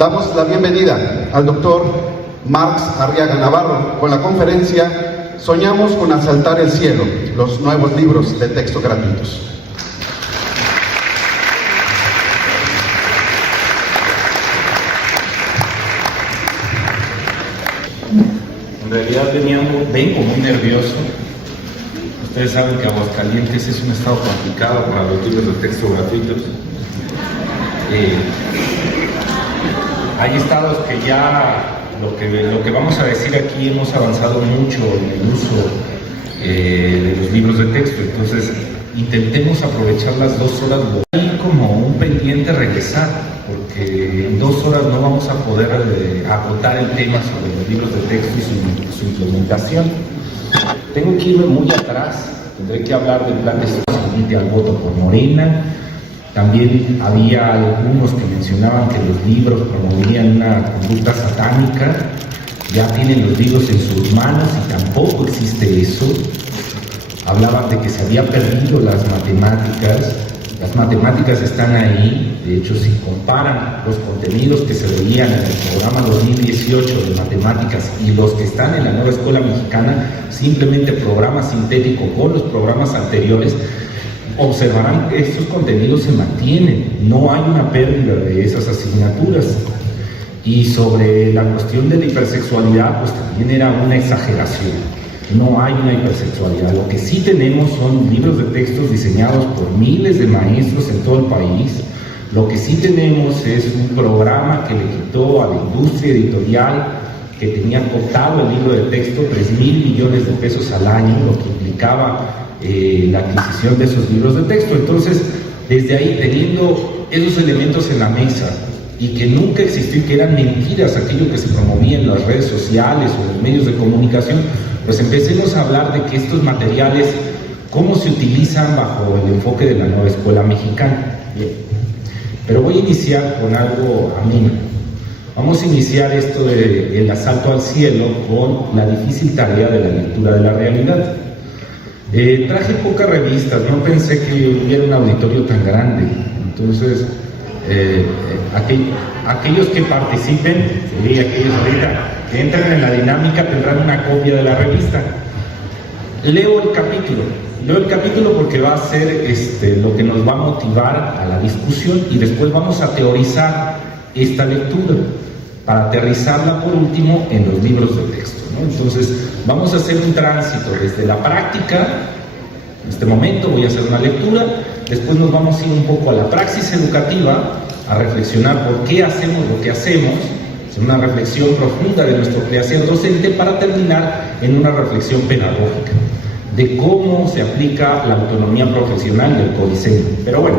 Damos la bienvenida al doctor Marx Arriaga Navarro con la conferencia Soñamos con asaltar el cielo, los nuevos libros de texto gratuitos. En realidad vengo muy nervioso. Ustedes saben que Aguascalientes es un estado complicado para los libros de texto gratuitos. Hay estados que ya lo que vamos a decir aquí hemos avanzado mucho en el uso de los libros de texto. Entonces intentemos aprovechar las 2 horas. Hay como un pendiente regresar, porque en 2 horas no vamos a poder agotar el tema sobre los libros de texto y su implementación. Tengo que irme muy atrás. Tendré que hablar del plan de estudio al voto por Morena. También había algunos que mencionaban que los libros promovían una conducta satánica. Ya tienen los libros en sus manos y tampoco existe eso. Hablaban de que se había perdido las matemáticas. Las matemáticas están ahí. De hecho, si comparan los contenidos que se veían en el programa 2018 de matemáticas y los que están en la nueva escuela mexicana, simplemente programa sintético con los programas anteriores, observarán que estos contenidos se mantienen, no hay una pérdida de esas asignaturas. Y sobre la cuestión de la hipersexualidad, pues también era una exageración. No hay una hipersexualidad. Lo que sí tenemos son libros de textos diseñados por miles de maestros en todo el país. Lo que sí tenemos es un programa que le quitó a la industria editorial, que tenía cooptado el libro de texto 3,000 millones de pesos al año, lo que implicaba la adquisición de esos libros de texto. Entonces, desde ahí, teniendo esos elementos en la mesa y que nunca existió y que eran mentiras aquello que se promovía en las redes sociales o en los medios de comunicación, pues empecemos a hablar de que estos materiales, cómo se utilizan bajo el enfoque de la nueva escuela mexicana. Bien. Pero voy a iniciar con algo ameno. Vamos a iniciar esto del asalto al cielo con la difícil tarea de la lectura de la realidad. Traje pocas revistas, no pensé que hubiera un auditorio tan grande. Entonces, aquellos que participen, sí, aquellos ahorita que entran en la dinámica tendrán una copia de la revista. Leo el capítulo porque va a ser lo que nos va a motivar a la discusión, y después vamos a teorizar esta lectura para aterrizarla por último en los libros de texto, ¿no? Entonces vamos a hacer un tránsito desde la práctica. En este momento voy a hacer una lectura, después nos vamos a ir un poco a la praxis educativa, a reflexionar por qué hacemos lo que hacemos, hacer una reflexión profunda de nuestro quehacer docente, para terminar en una reflexión pedagógica de cómo se aplica la autonomía profesional y el codiseño. Pero bueno,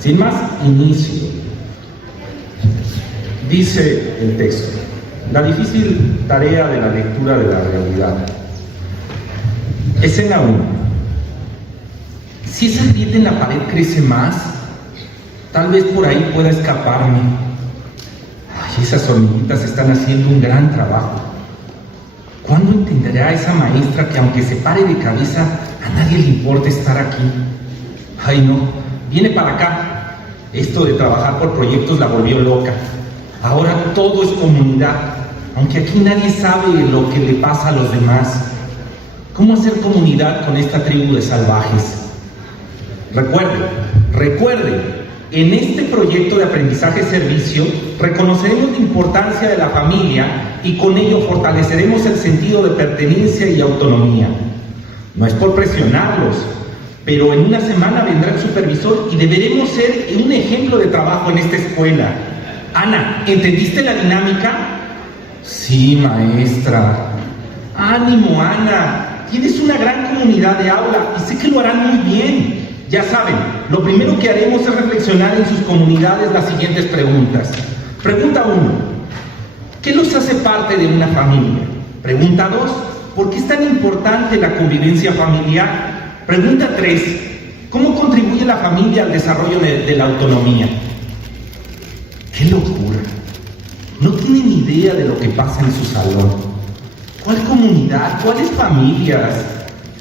sin más, inicio. Dice el texto: la difícil tarea de la lectura de la realidad. Escena 1. Si esa grieta en la pared crece más, tal vez por ahí pueda escaparme. Ay, esas hormiguitas están haciendo un gran trabajo. ¿Cuándo entenderá esa maestra que aunque se pare de cabeza, a nadie le importa estar aquí? Ay no, viene para acá. Esto de trabajar por proyectos la volvió loca. Ahora todo es comunidad, aunque aquí nadie sabe lo que le pasa a los demás. ¿Cómo hacer comunidad con esta tribu de salvajes? Recuerden, en este proyecto de aprendizaje-servicio reconoceremos la importancia de la familia y con ello fortaleceremos el sentido de pertenencia y autonomía. No es por presionarlos, pero en una semana vendrá el supervisor y deberemos ser un ejemplo de trabajo en esta escuela. Ana, ¿entendiste la dinámica? Sí, maestra. Ánimo, Ana. Tienes una gran comunidad de aula y sé que lo harán muy bien. Ya saben, lo primero que haremos es reflexionar en sus comunidades las siguientes preguntas. Pregunta 1. ¿Qué los hace parte de una familia? Pregunta 2. ¿Por qué es tan importante la convivencia familiar? Pregunta 3. ¿Cómo contribuye la familia al desarrollo de la autonomía? ¡Qué locura! No tienen idea de lo que pasa en su salón. ¿Cuál comunidad? ¿Cuáles familias?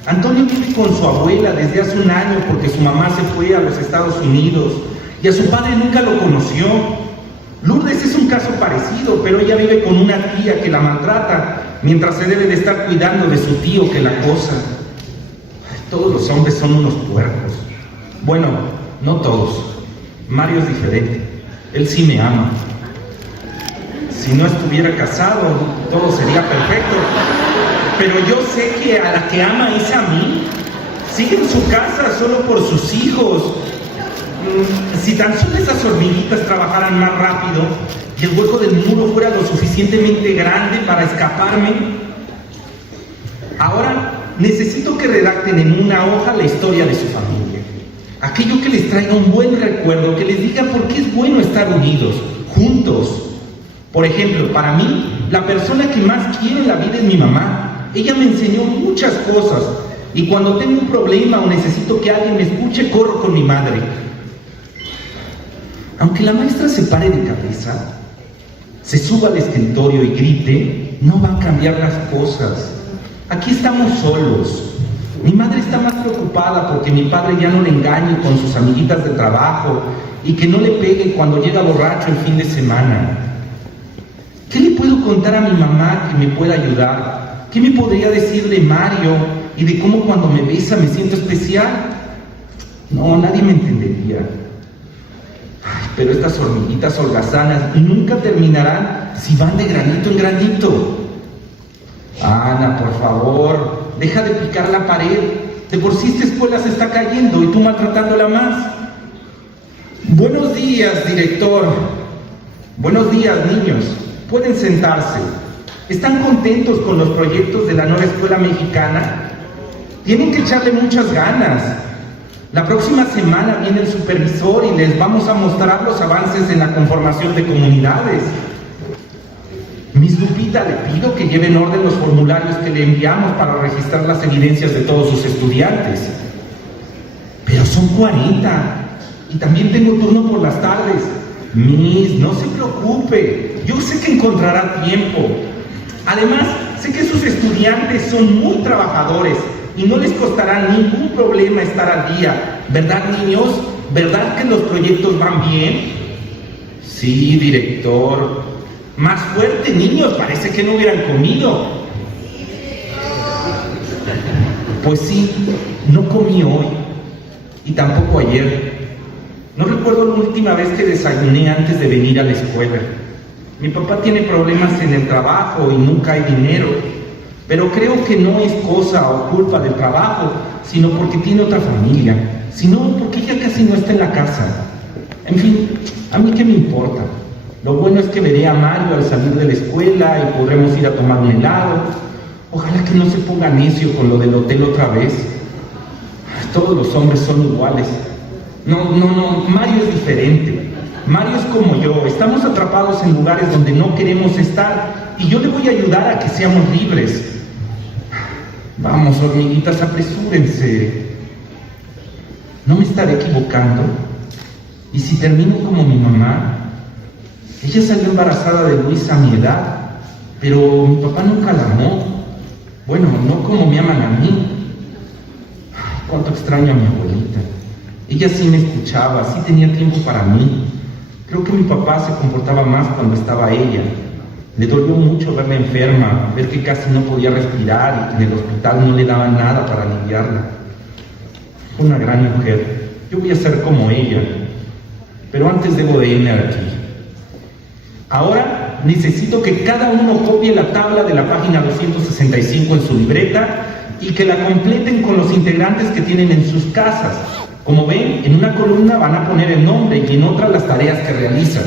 Antonio vive con su abuela desde hace un año porque su mamá se fue a los Estados Unidos y a su padre nunca lo conoció. Lourdes es un caso parecido. pero ella vive con una tía que la maltrata, mientras se debe de estar cuidando de su tío que la acosa. Todos los hombres son unos puercos. Bueno, no todos. Mario es diferente. Él sí me ama. Si no estuviera casado, todo sería perfecto. Pero yo sé que a la que ama es a mí. Sigue en su casa solo por sus hijos. Si tan solo esas hormiguitas trabajaran más rápido y el hueco del muro fuera lo suficientemente grande para escaparme. Ahora necesito que redacten en una hoja la historia de su familia. Aquello que les traiga un buen recuerdo, que les diga por qué es bueno estar unidos, juntos. Por ejemplo, para mí, la persona que más quiero en la vida es mi mamá. Ella me enseñó muchas cosas y cuando tengo un problema o necesito que alguien me escuche, corro con mi madre. Aunque la maestra se pare de cabeza, se suba al escritorio y grite, no van a cambiar las cosas. Aquí estamos solos. Mi madre está más preocupada porque mi padre ya no le engañe con sus amiguitas de trabajo y que no le pegue cuando llega borracho el fin de semana. ¿Qué le puedo contar a mi mamá que me pueda ayudar? ¿Qué me podría decir de Mario y de cómo cuando me besa me siento especial? No, nadie me entendería. Ay, pero estas hormiguitas holgazanas nunca terminarán si van de granito en granito. Ana, por favor, deja de picar la pared. De por sí esta escuela se está cayendo y tú maltratándola más. Buenos días, director. Buenos días, niños. Pueden sentarse. ¿Están contentos con los proyectos de la nueva escuela mexicana? Tienen que echarle muchas ganas. La próxima semana viene el supervisor y les vamos a mostrar los avances en la conformación de comunidades. Miss Lupita, le pido que lleve en orden los formularios que le enviamos para registrar las evidencias de todos sus estudiantes. Pero son 40 y también tengo turno por las tardes. Miss, no se preocupe, yo sé que encontrará tiempo. Además, sé que sus estudiantes son muy trabajadores y no les costará ningún problema estar al día. ¿Verdad, niños? ¿Verdad que los proyectos van bien? Sí, director. Más fuerte, niños, parece que no hubieran comido. Pues sí, no comí hoy y tampoco ayer. No recuerdo la última vez que desayuné antes de venir a la escuela. Mi papá tiene problemas en el trabajo y nunca hay dinero, pero creo que no es cosa o culpa del trabajo, sino porque tiene otra familia, sino porque ella casi no está en la casa. En fin, a mí qué me importa. Lo bueno es que veré a Mario al salir de la escuela y podremos ir a tomar un helado. Ojalá que no se ponga necio con lo del hotel otra vez. Todos los hombres son iguales. No, Mario es diferente. Mario es como yo, estamos atrapados en lugares donde no queremos estar y yo le voy a ayudar a que seamos libres. Vamos, hormiguitas, apresúrense. ¿No me estaré equivocando? ¿Y si termino como mi mamá? Ella salió embarazada de Luis a mi edad, pero mi papá nunca la amó. Bueno, no como me aman a mí. Ay, cuánto extraño a mi abuelita. Ella sí me escuchaba, sí tenía tiempo para mí. Creo que mi papá se comportaba más cuando estaba ella. Le dolió mucho verla enferma, ver que casi no podía respirar y que en el hospital no le daban nada para aliviarla. Fue una gran mujer. Yo voy a ser como ella. Pero antes debo de irme de aquí. Ahora necesito que cada uno copie la tabla de la página 265 en su libreta y que la completen con los integrantes que tienen en sus casas. Como ven, en una columna van a poner el nombre y en otra las tareas que realizan.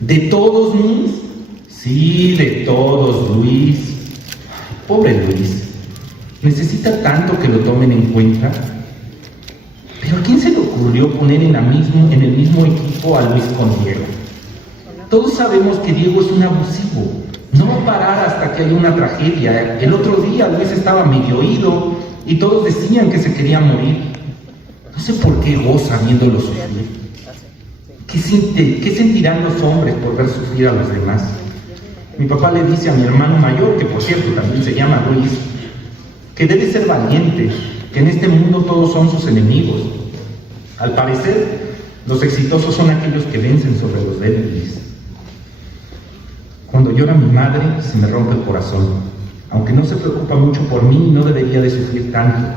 ¿De todos, Miss? Sí, de todos, Luis. Pobre Luis. Necesita tanto que lo tomen en cuenta. ¿Pero a quién se le ocurrió poner en el mismo equipo a Luis con Diego? Todos sabemos que Diego es un abusivo. No va a parar hasta que haya una tragedia. El otro día Luis estaba medio oído y todos decían que se quería morir. No sé por qué goza viéndolo sufrir. ¿Qué sentirán los hombres por ver sufrir a los demás? Mi papá le dice a mi hermano mayor, que por cierto también se llama Luis, que debe ser valiente, que en este mundo todos son sus enemigos. Al parecer, los exitosos son aquellos que vencen sobre los débiles. Cuando llora mi madre, se me rompe el corazón. Aunque no se preocupa mucho por mí, no debería de sufrir tanto.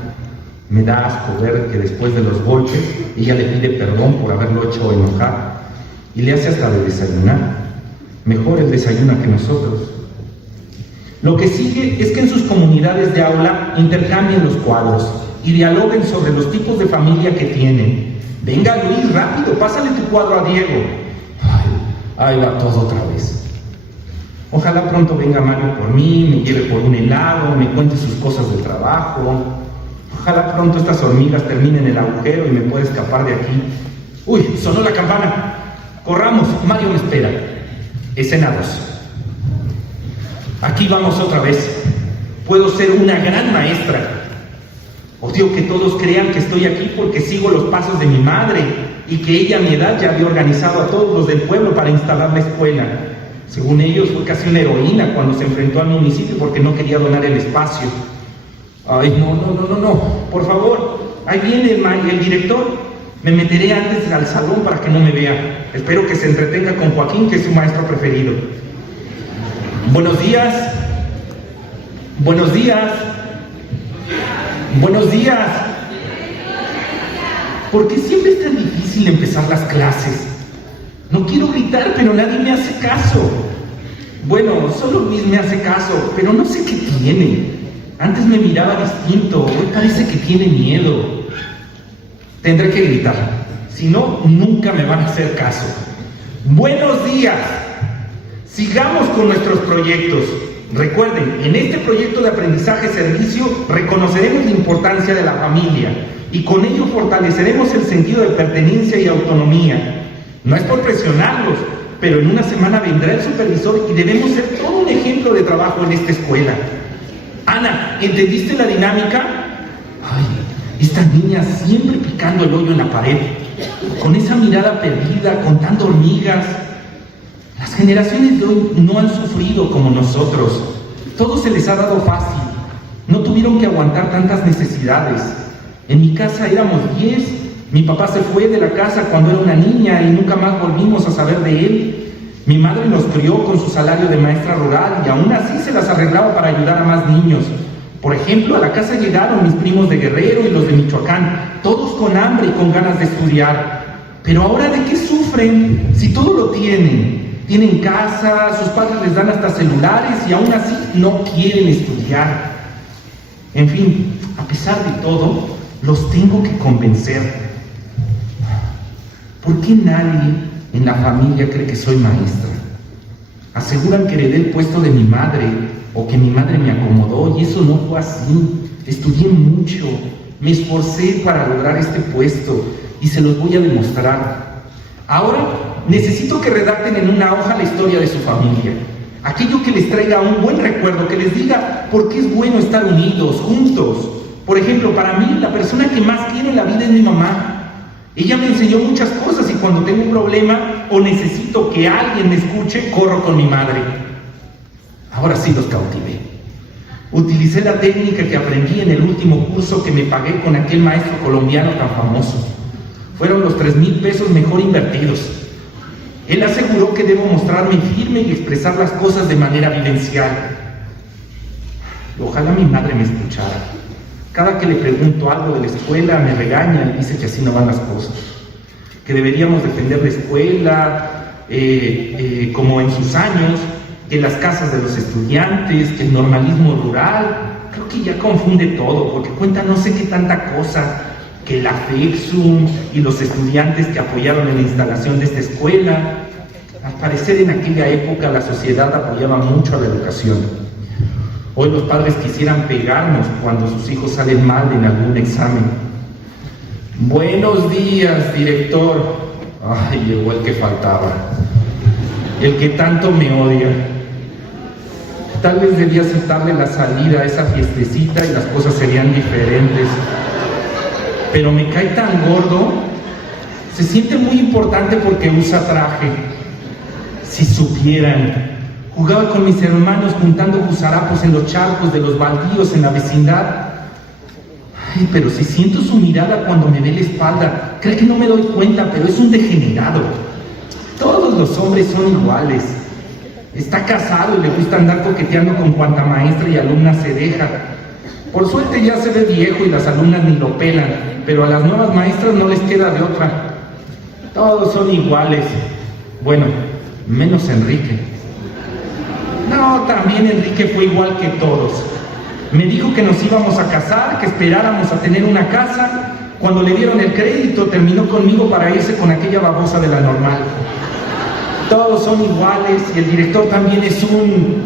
Me da asco ver que después de los golpes, ella le pide perdón por haberlo hecho enojar y le hace hasta de desayunar. Mejor él desayuna que nosotros. Lo que sigue es que en sus comunidades de aula intercambien los cuadros y dialoguen sobre los tipos de familia que tienen. Venga Luis, rápido, pásale tu cuadro a Diego. Ahí va todo otra vez. Ojalá pronto venga Mario por mí, me lleve por un helado, me cuente sus cosas del trabajo. Ojalá pronto estas hormigas terminen el agujero y me pueda escapar de aquí. ¡Uy! Sonó la campana. Corramos, Mario me espera. Escena 2. Aquí vamos otra vez. Puedo ser una gran maestra. Odio que todos crean que estoy aquí porque sigo los pasos de mi madre y que ella a mi edad ya había organizado a todos los del pueblo para instalar la escuela. Según ellos, fue casi una heroína cuando se enfrentó al municipio porque no quería donar el espacio. Ay, no, por favor, ahí viene el director. Me meteré antes al salón para que no me vea. Espero que se entretenga con Joaquín, que es su maestro preferido. Buenos días. Buenos días. Buenos días. ¿Por qué siempre es tan difícil empezar las clases? No quiero gritar, pero nadie me hace caso. Bueno, solo Luis me hace caso, pero no sé qué tiene. Antes me miraba distinto, hoy parece que tiene miedo. Tendré que gritar, si no, nunca me van a hacer caso. Buenos días. Sigamos con nuestros proyectos. Recuerden, en este proyecto de aprendizaje-servicio reconoceremos la importancia de la familia y con ello fortaleceremos el sentido de pertenencia y autonomía. No es por presionarlos, pero en una semana vendrá el supervisor y debemos ser todo un ejemplo de trabajo en esta escuela. Ana, ¿entendiste la dinámica? Ay, esta niña siempre picando el hoyo en la pared, con esa mirada perdida, contando hormigas. Las generaciones de hoy no han sufrido como nosotros. Todo se les ha dado fácil. No tuvieron que aguantar tantas necesidades. En mi casa éramos 10. Mi papá se fue de la casa cuando era una niña y nunca más volvimos a saber de él. Mi madre nos crió con su salario de maestra rural y aún así se las arreglaba para ayudar a más niños. Por ejemplo, a la casa llegaron mis primos de Guerrero y los de Michoacán, todos con hambre y con ganas de estudiar. Pero ahora, ¿de qué sufren? Si todo lo tienen. Tienen casa, sus padres les dan hasta celulares y aún así no quieren estudiar. En fin, a pesar de todo, los tengo que convencer. ¿Por qué nadie en la familia cree que soy maestra? Aseguran que heredé el puesto de mi madre o que mi madre me acomodó y eso no fue así. Estudié mucho, me esforcé para lograr este puesto y se los voy a demostrar. Ahora necesito que redacten en una hoja la historia de su familia. Aquello que les traiga un buen recuerdo, que les diga por qué es bueno estar unidos, juntos. Por ejemplo, para mí la persona que más quiero en la vida es mi mamá. Ella me enseñó muchas cosas y cuando tengo un problema o necesito que alguien me escuche, corro con mi madre. Ahora sí los cautivé. Utilicé la técnica que aprendí en el último curso que me pagué con aquel maestro colombiano tan famoso. Fueron los 3,000 pesos mejor invertidos. Él aseguró que debo mostrarme firme y expresar las cosas de manera vivencial. Ojalá mi madre me escuchara. Cada que le pregunto algo de la escuela me regaña y dice que así no van las cosas, que deberíamos defender la escuela como en sus años, que las casas de los estudiantes, que el normalismo rural. Creo que ya confunde todo porque cuenta no sé qué tanta cosa, que la FEXUM y los estudiantes que apoyaron en la instalación de esta escuela. Al parecer en aquella época la sociedad apoyaba mucho a la educación. Hoy los padres quisieran pegarnos cuando sus hijos salen mal en algún examen. Buenos días, director. Ay, llegó el que faltaba. El que tanto me odia. Tal vez debía aceptarle la salida a esa fiestecita y las cosas serían diferentes. Pero me cae tan gordo. Se siente muy importante porque usa traje. Si supieran. Jugaba con mis hermanos juntando gusarapos en los charcos de los baldíos en la vecindad. Ay, pero si siento su mirada cuando me ve la espalda, cree que no me doy cuenta, pero es un degenerado. Todos los hombres son iguales. Está casado y le gusta andar coqueteando con cuanta maestra y alumna se deja. Por suerte ya se ve viejo y las alumnas ni lo pelan, pero a las nuevas maestras no les queda de otra. Todos son iguales. Bueno, menos Enrique. No, también Enrique fue igual que todos. Me dijo que nos íbamos a casar, que esperáramos a tener una casa. Cuando le dieron el crédito, terminó conmigo para irse con aquella babosa de la normal. Todos son iguales y el director también es un...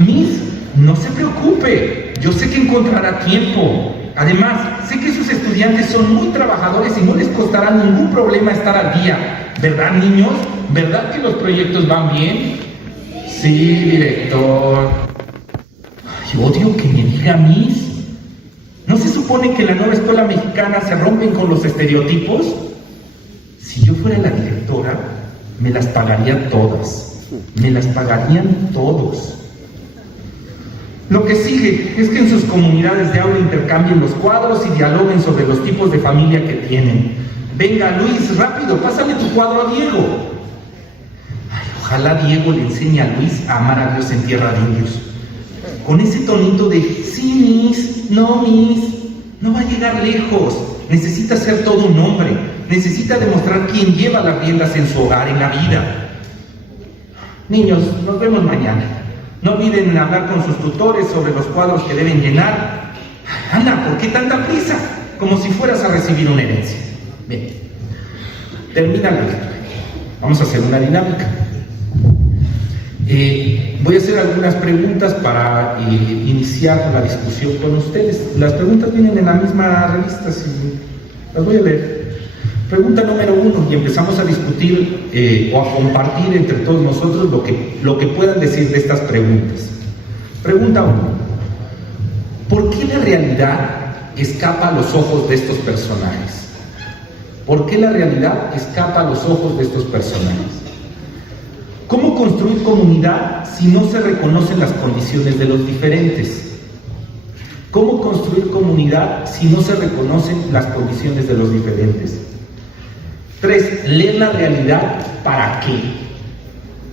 Miss, no se preocupe, yo sé que encontrará tiempo. Además, sé que sus estudiantes son muy trabajadores y no les costará ningún problema estar al día. ¿Verdad, niños? ¿Verdad que los proyectos van bien? Sí, director. Ay, odio que me diga Miss. ¿No se supone que en la nueva escuela mexicana se rompen con los estereotipos? Si yo fuera la directora, me las pagaría todas. Me las pagarían todos. Lo que sigue es que en sus comunidades de aula intercambien los cuadros y dialoguen sobre los tipos de familia que tienen. Venga, Luis, rápido, pásale tu cuadro a Diego. Ay, ojalá Diego le enseñe a Luis a amar a Dios en tierra de indios. Con ese tonito de sí, Miss, no, no va a llegar lejos. Necesita ser todo un hombre. Necesita demostrar quién lleva las riendas en su hogar, en la vida. Niños, nos vemos mañana. No olviden hablar con sus tutores sobre los cuadros que deben llenar. Anda, ¿por qué tanta prisa? Como si fueras a recibir una herencia. Bien, termina la lectura. Vamos a hacer una dinámica. Voy a hacer algunas preguntas para iniciar la discusión con ustedes. Las preguntas vienen en la misma revista, si las voy a leer. Pregunta número 1, y empezamos a discutir o a compartir entre todos nosotros lo que puedan decir de estas preguntas. Pregunta 1. ¿Por qué la realidad escapa a los ojos de estos personajes? ¿Por qué la realidad escapa a los ojos de estos personajes? ¿Cómo construir comunidad si no se reconocen las condiciones de los diferentes? ¿Cómo construir comunidad si no se reconocen las condiciones de los diferentes? 3. Leer la realidad, ¿para qué?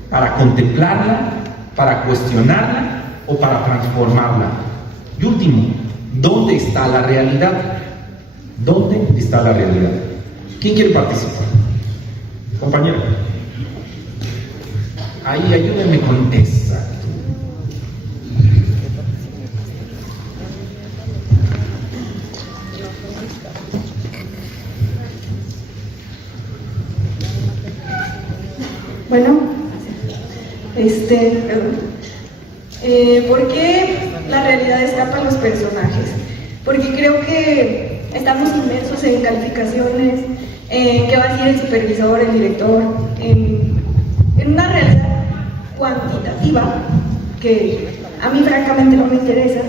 ¿Para contemplarla? ¿Para cuestionarla? ¿O para transformarla? Y último, ¿dónde está la realidad? ¿Dónde está la realidad? ¿Quién quiere participar? Compañero. Ahí, ayúdenme con esa. Bueno, ¿por qué la realidad escapa a los personajes? Porque creo que estamos inmersos en calificaciones, en qué va a decir el supervisor, el director, en una realidad cuantitativa que a mí francamente no me interesa,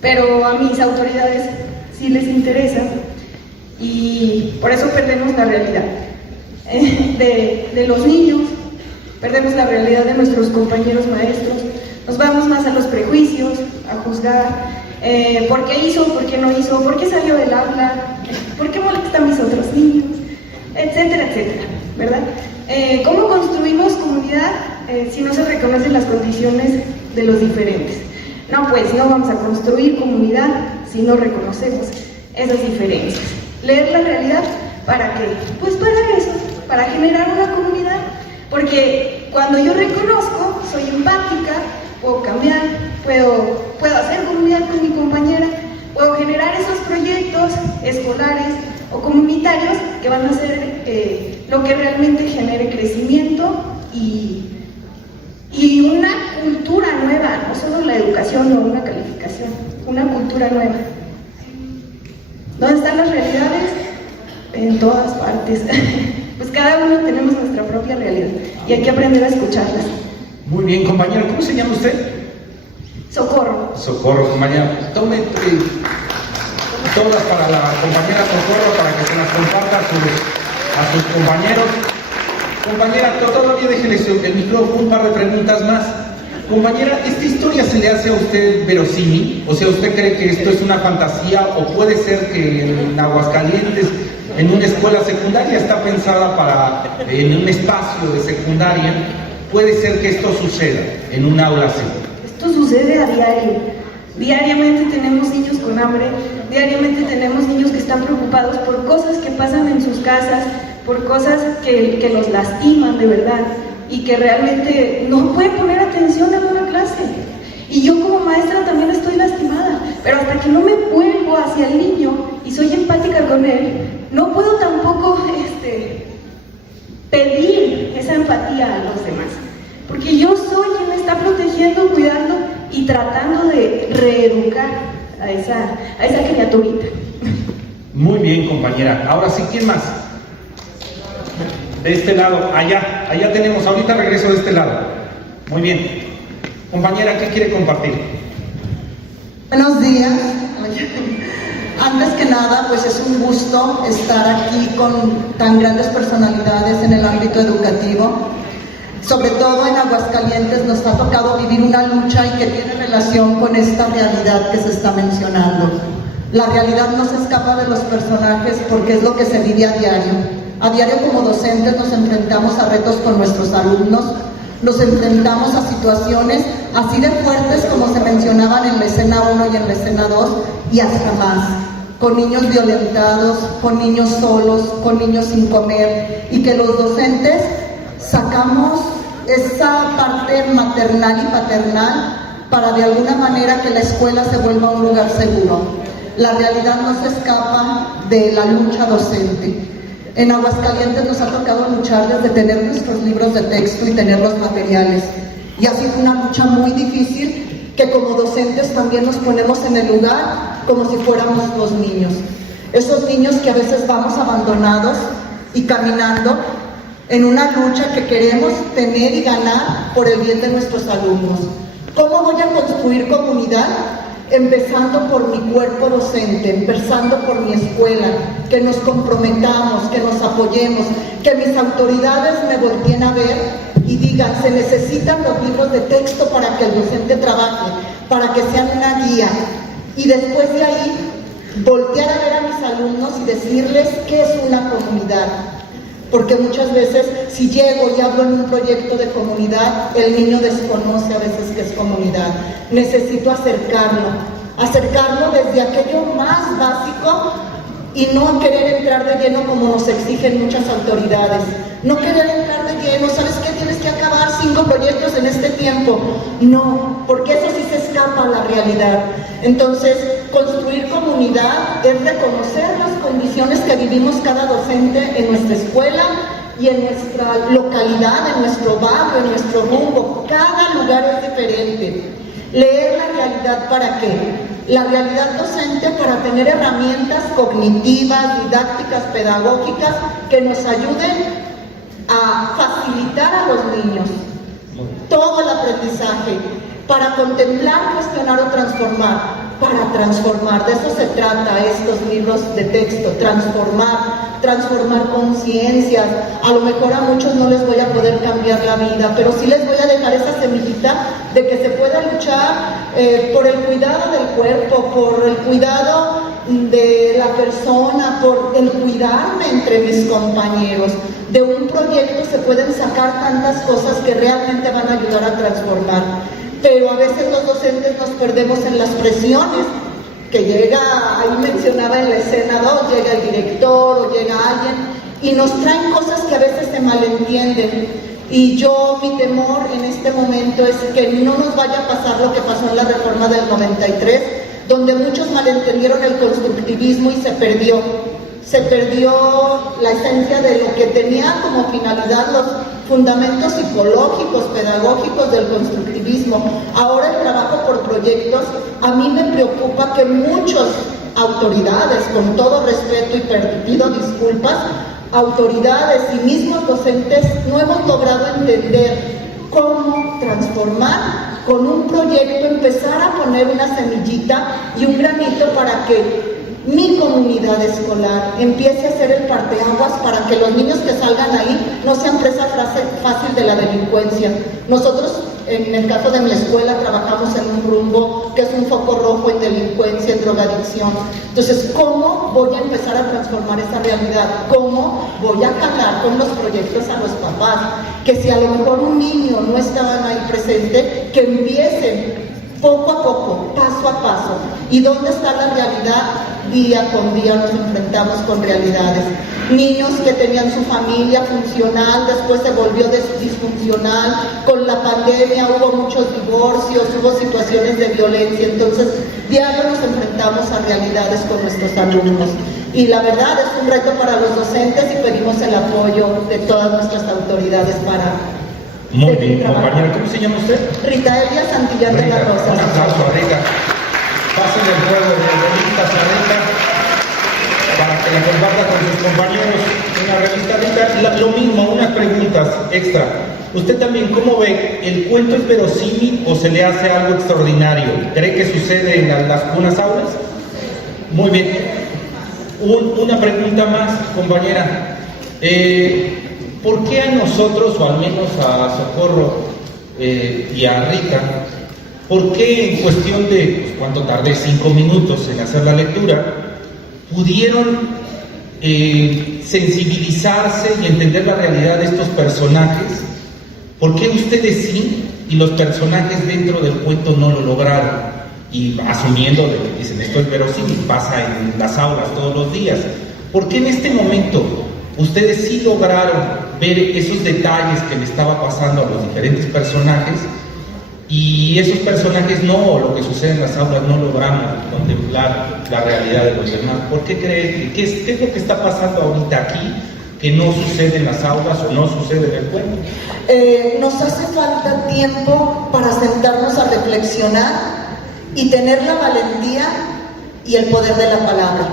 pero a mis autoridades sí les interesa, y por eso perdemos la realidad de los niños, perdemos la realidad de nuestros compañeros maestros, nos vamos más a los prejuicios, a juzgar por qué hizo, por qué no hizo, por qué salió del aula, por qué molesta a mis otros niños, etcétera, etcétera, ¿verdad? ¿Cómo construimos comunidad si no se reconocen las condiciones de los diferentes? No, pues no vamos a construir comunidad si no reconocemos esas diferencias. Leer la realidad, ¿para qué? Pues para eso, para generar una comunidad, porque cuando yo reconozco, soy empática, puedo cambiar, puedo hacer comunidad con mi compañera, puedo generar esos proyectos escolares o comunitarios que van a ser lo que realmente genere crecimiento y una cultura nueva, no solo la educación o una calificación, una cultura nueva. ¿Dónde están las realidades? En todas partes. Pues cada uno tenemos nuestra propia realidad y hay que aprender a escucharlas. Muy bien, compañera, ¿cómo se llama usted? Socorro. Socorro, compañera. Tome todas para la compañera Socorro para que se las comparta a sus compañeros. Compañera, todavía déjele el micrófono, un par de preguntas más. Compañera, ¿esta historia se le hace a usted verosímil? O sea, ¿usted cree que esto es una fantasía o puede ser que en Aguascalientes, en una escuela secundaria, está pensada en un espacio de secundaria puede ser que esto suceda en un aula así? Esto sucede a diario. Diariamente tenemos niños con hambre, diariamente tenemos niños que están preocupados por cosas que pasan en sus casas, por cosas que los lastiman de verdad y que realmente no pueden poner atención en una clase. Y yo como maestra también estoy lastimada, pero hasta que no me vuelvo hacia el niño y soy empática con él, no puedo tampoco pedir esa empatía a los demás. Porque yo soy quien está protegiendo, cuidando y tratando de reeducar a esa criaturita. Muy bien, compañera. Ahora sí, ¿quién más? De este lado, allá tenemos, ahorita regreso de este lado. Muy bien. Compañera, ¿qué quiere compartir? Buenos días. Antes que nada, pues es un gusto estar aquí con tan grandes personalidades en el ámbito educativo. Sobre todo en Aguascalientes nos ha tocado vivir una lucha y que tiene relación con esta realidad que se está mencionando. La realidad no se escapa de los personajes porque es lo que se vive a diario. A diario como docentes nos enfrentamos a retos con nuestros alumnos, nos enfrentamos a situaciones así de fuertes como se mencionaban en la escena 1 y en la escena 2 y hasta más, con niños violentados, con niños solos, con niños sin comer, y que los docentes sacamos esa parte maternal y paternal para de alguna manera que la escuela se vuelva un lugar seguro. La realidad no se escapa de la lucha docente. En Aguascalientes nos ha tocado luchar desde tener nuestros libros de texto y tener los materiales. Y ha sido una lucha muy difícil que como docentes también nos ponemos en el lugar como si fuéramos los niños. Esos niños que a veces vamos abandonados y caminando en una lucha que queremos tener y ganar por el bien de nuestros alumnos. ¿Cómo voy a construir comunidad? Empezando por mi cuerpo docente, empezando por mi escuela, que nos comprometamos, que nos apoyemos, que mis autoridades me volteen a ver y digan, se necesitan los libros de texto para que el docente trabaje, para que sean una guía. Y después de ahí, voltear a ver a mis alumnos y decirles qué es una comunidad. Porque muchas veces, si llego y hablo en un proyecto de comunidad, el niño desconoce a veces qué es comunidad. Necesito acercarlo desde aquello más básico y no querer entrar de lleno como nos exigen muchas autoridades. No querer entrar de lleno, ¿sabes qué? Tienes que acabar 5 proyectos en este tiempo. No, porque eso sí se escapa a la realidad. Entonces, construir comunidad es reconocer las condiciones que vivimos cada docente en nuestra escuela y en nuestra localidad, en nuestro barrio, en nuestro rumbo. Cada lugar es diferente. Leer la realidad, ¿para qué? La realidad docente para tener herramientas cognitivas, didácticas, pedagógicas que nos ayuden a facilitar a los niños todo el aprendizaje, para contemplar, cuestionar o transformar. Para transformar, de eso se trata estos libros de texto, transformar conciencias. A lo mejor a muchos no les voy a poder cambiar la vida, pero sí les voy a dejar esa semillita de que se pueda luchar por el cuidado del cuerpo, por el cuidado de la persona, por el cuidarme entre mis compañeros. De un proyecto se pueden sacar tantas cosas que realmente van a ayudar a transformar. Pero a veces los docentes nos perdemos en las presiones, que llega, ahí mencionaba en la escena 2, llega el director o llega alguien y nos traen cosas que a veces se malentienden. Y mi temor en este momento es que no nos vaya a pasar lo que pasó en la reforma del 93, donde muchos malentendieron el constructivismo y se perdió la esencia de lo que tenía como finalidad los fundamentos psicológicos, pedagógicos del constructivismo. Ahora el trabajo por proyectos, a mí me preocupa que muchas autoridades, con todo respeto y pido disculpas, autoridades y mismos docentes no hemos logrado entender cómo transformar con un proyecto, empezar a poner una semillita y un granito para que mi comunidad escolar empiece a ser el parteaguas para que los niños que salgan ahí no sean presa fácil de la delincuencia. Nosotros, en el caso de mi escuela, trabajamos en un rumbo que es un foco rojo en delincuencia, en drogadicción. Entonces, ¿cómo voy a empezar a transformar esa realidad? ¿Cómo voy a jalar con los proyectos a los papás? Que si a lo mejor un niño no estaban ahí presente, que empiecen poco a poco, paso a paso. ¿Y dónde está la realidad? Día con día nos enfrentamos con realidades. Niños que tenían su familia funcional, después se volvió disfuncional. Con la pandemia hubo muchos divorcios, hubo situaciones de violencia. Entonces, diario nos enfrentamos a realidades con nuestros alumnos. Y la verdad es un reto para los docentes y pedimos el apoyo de todas nuestras autoridades para... Muy bien, compañera, ¿cómo se llama usted? Rita Elia Santillán de la Rosa. Un aplauso a Rita. Pasen el juego de revistas a Rita para que la comparta con sus compañeros. Una revista Rita, lo mismo, unas preguntas extra. ¿Usted también cómo ve? ¿El cuento es verosímil o se le hace algo extraordinario? ¿Cree que sucede en las unas aulas? Muy bien. Una pregunta más, compañera. ¿Por qué a nosotros, o al menos a Socorro y a Rita, por qué en cuestión de, ¿cuánto tardé? 5 minutos en hacer la lectura, pudieron sensibilizarse y entender la realidad de estos personajes? ¿Por qué ustedes sí y los personajes dentro del cuento no lo lograron? Y asumiendo de que dicen, esto es verosímil, pasa en las aulas todos los días. ¿Por qué en este momento ustedes sí lograron ver esos detalles que le estaba pasando a los diferentes personajes y esos personajes no, o lo que sucede en las aulas, no logramos contemplar la realidad de los demás? ¿Por qué creen? ¿Qué es lo que está pasando ahorita aquí que no sucede en las aulas o no sucede en el cuento? Nos hace falta tiempo para sentarnos a reflexionar y tener la valentía y el poder de la palabra.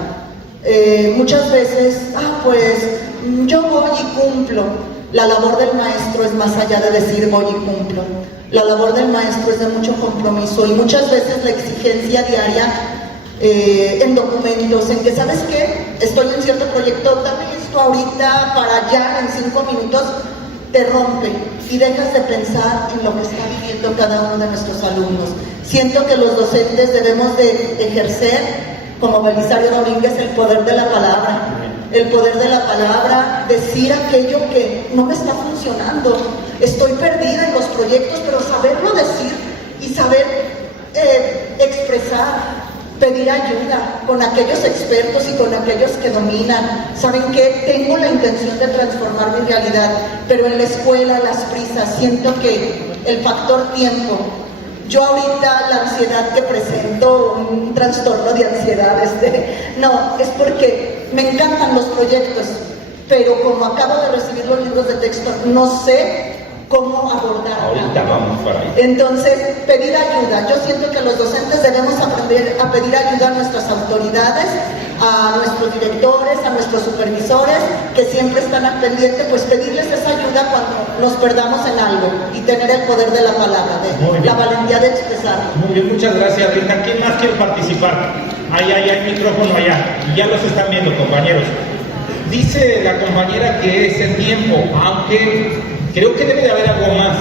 Muchas veces, pues yo voy y cumplo. La labor del maestro es más allá de decir voy y cumplo. La labor del maestro es de mucho compromiso y muchas veces la exigencia diaria en documentos, en que, ¿sabes qué? Estoy en cierto proyecto, dame esto ahorita para allá en 5 minutos, te rompe y dejas de pensar en lo que está viviendo cada uno de nuestros alumnos. Siento que los docentes debemos de ejercer, como Belisario Domínguez, el poder de la palabra. El poder de la palabra, decir aquello que no me está funcionando. Estoy perdida en los proyectos, pero saberlo decir y saber expresar, pedir ayuda con aquellos expertos y con aquellos que dominan. ¿Saben qué? Tengo la intención de transformar mi realidad, pero en la escuela, las prisas, siento que el factor tiempo. Yo ahorita la ansiedad que presento, un trastorno de ansiedad, no, es porque me encantan los proyectos, pero como acabo de recibir los libros de texto, no sé cómo abordarla. Ahorita vamos para ahí. Entonces, pedir ayuda. Yo siento que los docentes debemos aprender a pedir ayuda a nuestras autoridades, a nuestros directores, a nuestros supervisores, que siempre están al pendiente, pues pedirles esa ayuda cuando nos perdamos en algo y tener el poder de la palabra, de la valentía de expresar. Muy bien, muchas gracias, Rita. ¿Quién más quiere participar? Ahí hay micrófono allá, y ya los están viendo, compañeros. Dice la compañera que es el tiempo, aunque creo que debe de haber algo más,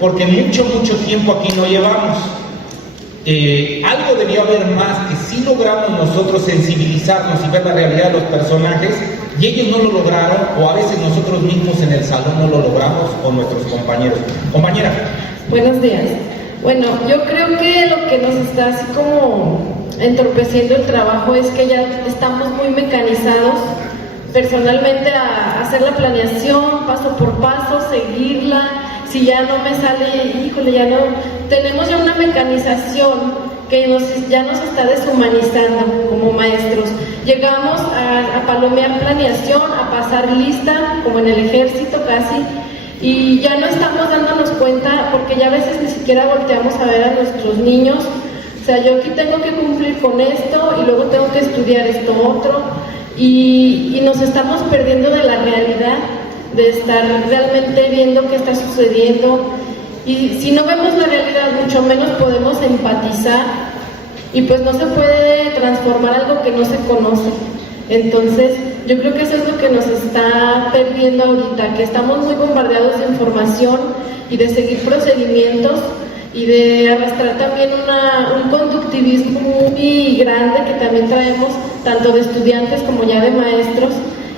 porque mucho tiempo aquí no llevamos. Algo debió haber más, que sí logramos nosotros sensibilizarnos y ver la realidad de los personajes, y ellos no lo lograron, o a veces nosotros mismos en el salón no lo logramos, o nuestros compañeros. Compañera. Buenos días. Bueno, yo creo que lo que nos está así como entorpeciendo el trabajo es que ya estamos muy mecanizados personalmente a hacer la planeación paso por paso, seguirla. Si ya no me sale, híjole, ya no. Tenemos ya una mecanización que ya nos está deshumanizando como maestros. Llegamos a palomear planeación, a pasar lista, como en el ejército casi, y ya no estamos dándonos cuenta, porque ya a veces ni siquiera volteamos a ver a nuestros niños. O sea, yo aquí tengo que cumplir con esto y luego tengo que estudiar esto otro, y nos estamos perdiendo de la realidad, de estar realmente viendo qué está sucediendo. Y si no vemos la realidad, mucho menos podemos empatizar y pues no se puede transformar algo que no se conoce. Entonces, yo creo que eso es lo que nos está perdiendo ahorita, que estamos muy bombardeados de información y de seguir procedimientos y de arrastrar también un conductivismo muy grande que también traemos, tanto de estudiantes como ya de maestros,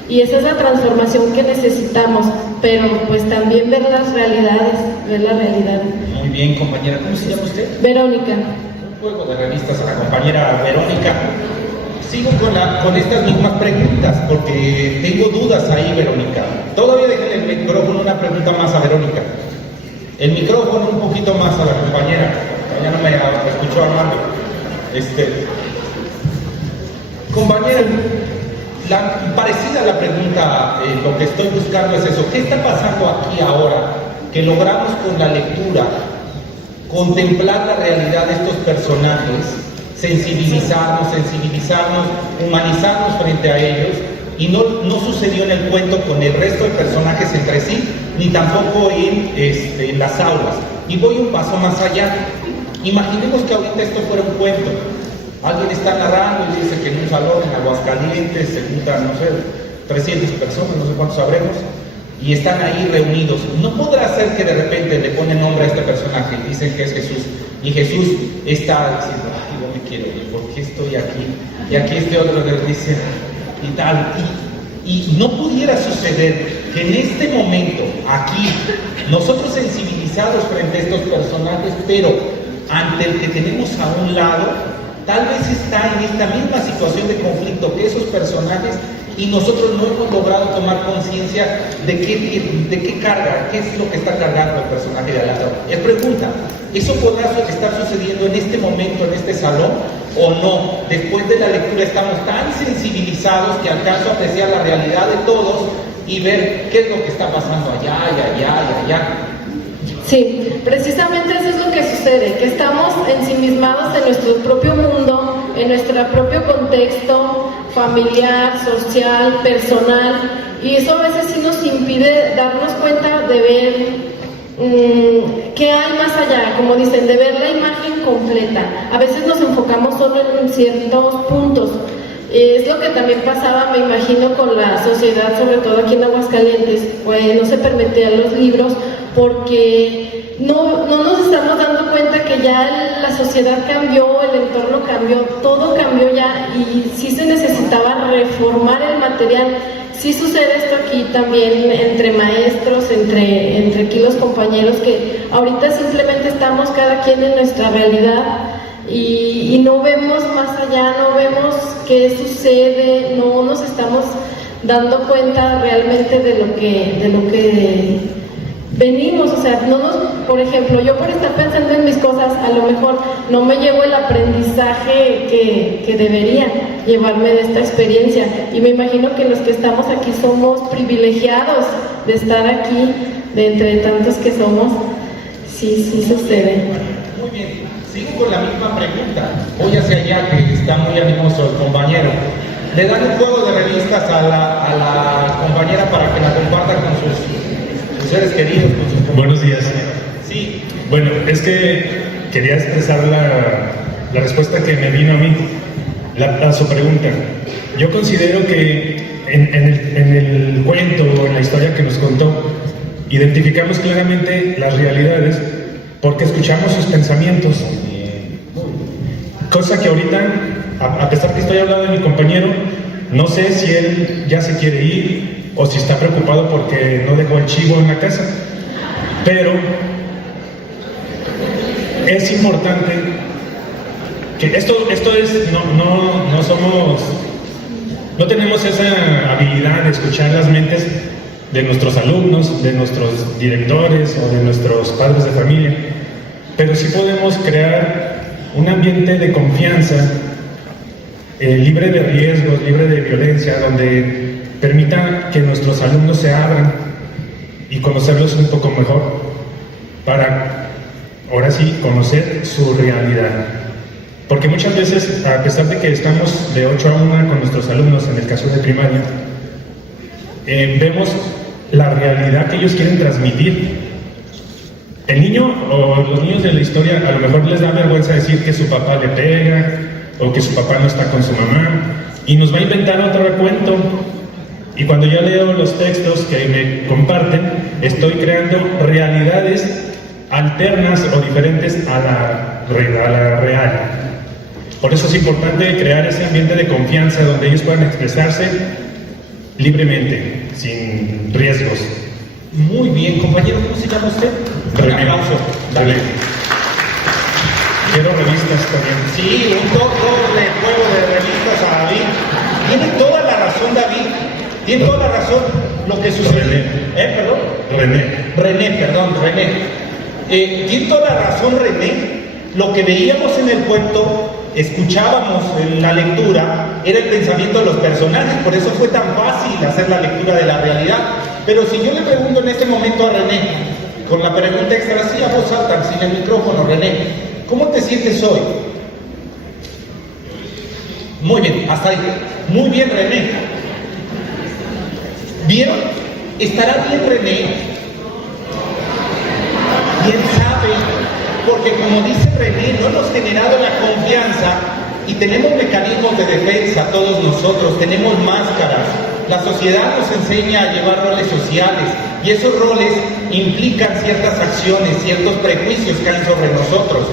y esa es la transformación que necesitamos, pero pues también ver las realidades, ver la realidad. Muy bien, compañera, ¿cómo se llama usted? Verónica. Un juego de revistas a la compañera Verónica. Sigo con estas mismas preguntas, porque tengo dudas ahí, Verónica. Todavía déjenle el micrófono una pregunta más a Verónica. El micrófono un poquito más a la compañera. Ya no me escuchó Armando. Compañera, parecida a la pregunta, lo que estoy buscando es eso. ¿Qué está pasando aquí ahora que logramos con la lectura contemplar la realidad de estos personajes, sensibilizarnos, humanizarnos frente a ellos, y no sucedió en el cuento con el resto de personajes entre sí, ni tampoco en las aulas? Y voy un paso más allá. Imaginemos que ahorita esto fuera un cuento. Alguien está narrando y dice que en un salón en Aguascalientes se juntan, no sé, 300 personas, no sé cuántos sabremos, y están ahí reunidos. No podrá ser que de repente le ponen nombre a este personaje y dicen que es Jesús, y Jesús está diciendo, ay, yo me quiero ir, ¿por qué estoy aquí? Y aquí este otro que dice, y tal, y no pudiera suceder que en este momento, aquí, nosotros sensibilizados frente a estos personajes, pero ante el que tenemos a un lado, tal vez está en esta misma situación de conflicto que esos personajes, y nosotros no hemos logrado tomar conciencia de qué carga, qué es lo que está cargando el personaje de al lado. Es pregunta, ¿eso podrá estar sucediendo en este momento, en este salón, o no? Después de la lectura estamos tan sensibilizados que alcanzo a apreciar la realidad de todos y ver qué es lo que está pasando allá y allá y allá. Sí, precisamente eso es lo que sucede, que estamos ensimismados en nuestro propio mundo, en nuestro propio contexto familiar, social, personal, y eso a veces sí nos impide darnos cuenta de ver qué hay más allá, como dicen, de ver la imagen completa. A veces nos enfocamos solo en ciertos puntos. Es lo que también pasaba, me imagino, con la sociedad, sobre todo aquí en Aguascalientes, pues no se permitían los libros porque no nos estamos dando cuenta que ya la sociedad cambió, el entorno cambió, todo cambió ya, y sí se necesitaba reformar el material. Sí sucede esto aquí también entre maestros, entre aquí los compañeros, que ahorita simplemente estamos cada quien en nuestra realidad y no vemos más allá, no vemos qué sucede, no nos estamos dando cuenta realmente de lo que venimos. O sea, por ejemplo, yo por estar pensando en mis cosas, a lo mejor no me llevo el aprendizaje que debería llevarme de esta experiencia, y me imagino que los que estamos aquí somos privilegiados de estar aquí, de entre tantos que somos. Sí sucede. Muy bien, sigo con la misma pregunta. Voy hacia allá, que está muy animoso el compañero. Le dan un juego de revistas a la compañera para que la comparta con sus seres queridos, con sus compañeros. Buenos días. Sí. Bueno, es que quería expresar la respuesta que me vino a mí a su pregunta. Yo considero que en el cuento o en la historia que nos contó, identificamos claramente las realidades porque escuchamos sus pensamientos. Cosa que ahorita, a pesar que estoy hablando de mi compañero, no sé si él ya se quiere ir o si está preocupado porque no dejó el chivo en la casa. Pero es importante que esto es, no tenemos esa habilidad de escuchar las mentes de nuestros alumnos, de nuestros directores o de nuestros padres de familia, pero sí podemos crear un ambiente de confianza, libre de riesgos, libre de violencia, donde permita que nuestros alumnos se abran y conocerlos un poco mejor, para ahora sí conocer su realidad. Porque muchas veces, a pesar de que estamos de 8 a 1 con nuestros alumnos, en el caso de primaria, vemos la realidad que ellos quieren transmitir. El niño o los niños de la historia a lo mejor les da vergüenza decir que su papá le pega, o que su papá no está con su mamá, y nos va a inventar otro recuento. Y cuando yo leo los textos que me comparten, estoy creando realidades alternas o diferentes a la real. Por eso es importante crear ese ambiente de confianza donde ellos puedan expresarse libremente, sin riesgos. Muy bien, compañero, ¿cómo se llama usted? Un René. aplauso. René. Quiero revistas también. Sí, un doble juego de revistas a David. Tiene toda la razón, David. Tiene toda la razón lo que sucede. René. Perdón. René. Tiene toda la razón, René. Lo que veíamos en el cuento, escuchábamos en la lectura, era el pensamiento de los personajes. Por eso fue tan fácil hacer la lectura de la realidad. Pero si yo le pregunto en este momento a René, con la pregunta extra, así a voz alta, sin el micrófono, René, ¿cómo te sientes hoy? Muy bien, hasta ahí. Muy bien, René. ¿Vieron? ¿Estará bien, René? ¿Quién sabe? Porque como dice René, no hemos generado la confianza y tenemos mecanismos de defensa todos nosotros, tenemos máscaras. La sociedad nos enseña a llevar roles sociales y esos roles implican ciertas acciones, ciertos prejuicios que hay sobre nosotros.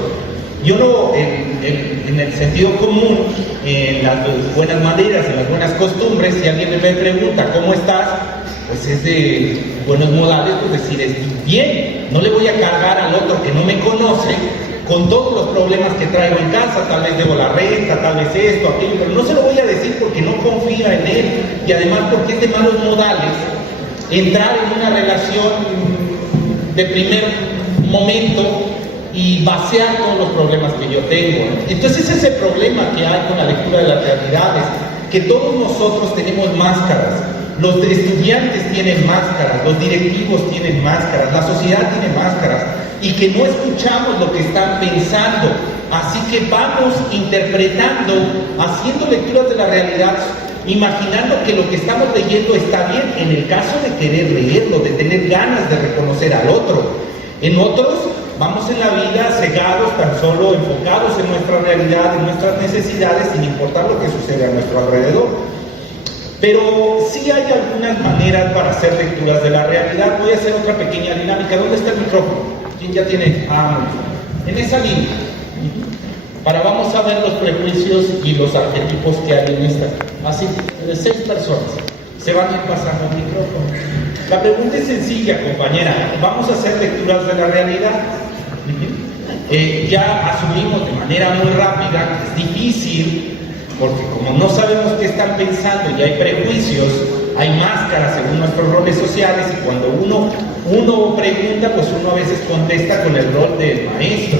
Yo no, en el sentido común, en las buenas maneras, en las buenas costumbres, si alguien me pregunta ¿cómo estás? Pues es de buenos modales, pues decir estoy bien. No le voy a cargar al otro que no me conoce con todos los problemas que traigo en casa, tal vez debo la renta, tal vez esto, aquello, pero no se lo voy a decir porque no confía en él y además porque es de malos modales entrar en una relación de primer momento y vaciar todos los problemas que yo tengo. Entonces ese es el problema que hay con la lectura de las realidades, que todos nosotros tenemos máscaras. Los estudiantes tienen máscaras, los directivos tienen máscaras, la sociedad tiene máscaras y que no escuchamos lo que están pensando. Así que vamos interpretando, haciendo lecturas de la realidad, imaginando que lo que estamos leyendo está bien, en el caso de querer leerlo, de tener ganas de reconocer al otro. En otros, vamos en la vida cegados, tan solo enfocados en nuestra realidad, en nuestras necesidades, sin importar lo que sucede a nuestro alrededor. Pero sí hay algunas maneras para hacer lecturas de la realidad. Voy a hacer otra pequeña dinámica. ¿Dónde está el micrófono? ¿Quién ya tiene? En esa línea. Vamos a ver los prejuicios y los arquetipos que hay en esta. Así, de 6 personas. Se van a ir pasando el micrófono. La pregunta es sencilla, compañera. Vamos a hacer lecturas de la realidad. Ya asumimos de manera muy rápida, es difícil, porque como no sabemos qué están pensando y hay prejuicios, hay máscaras según nuestros roles sociales y cuando uno pregunta, pues uno a veces contesta con el rol del maestro,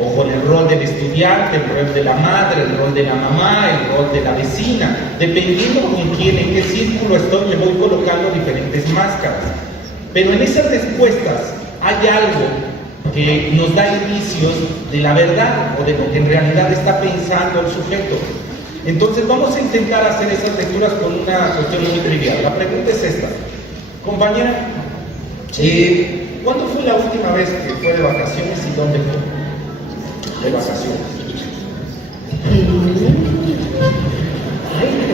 o con el rol del estudiante, el rol de la madre, el rol de la mamá, el rol de la vecina. Dependiendo con quién, en qué círculo estoy, le voy colocando diferentes máscaras. Pero en esas respuestas hay algo que nos da indicios de la verdad o de lo que en realidad está pensando el sujeto. Entonces vamos a intentar hacer esas lecturas con una cuestión muy trivial. La pregunta es esta. Compañera, ¿cuándo fue la última vez que fue de vacaciones y dónde fue? De vacaciones. Ay, no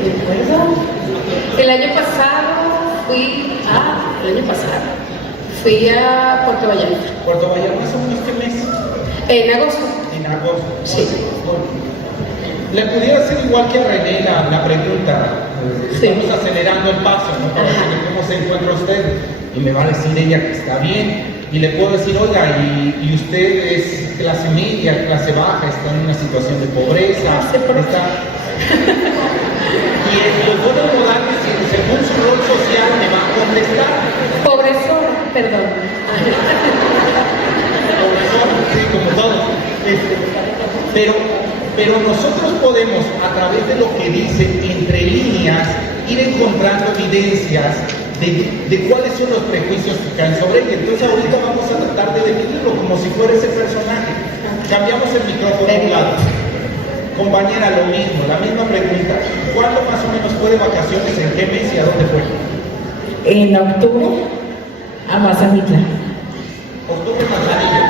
recuerdo. El año pasado fui a Puerto Vallarta. ¿Puerto Vallarta más o menos qué mes? En agosto. En agosto. Sí. Le pudiera hacer igual que a René la pregunta. Sí. Estamos acelerando el paso, ¿no? Para ver cómo se encuentra usted. Y me va a decir ella que está bien. Y le puedo decir, oiga, y usted es clase media, clase baja, está en una situación de pobreza. Está... Y los buenos modales, según su rol social, me va a contestar. Pobresor, perdón. Pobresor, sí, como todo. Pero nosotros podemos, a través de lo que dicen entre líneas, ir encontrando evidencias de cuáles son los prejuicios que caen sobre él. Entonces ahorita vamos a tratar de definirlo como si fuera ese personaje. Cambiamos el micrófono a un lado. Compañera, lo mismo, la misma pregunta. ¿Cuándo más o menos fue de vacaciones? ¿En qué mes y a dónde fue? En octubre a Mazamitla. Octubre, Mazamitla.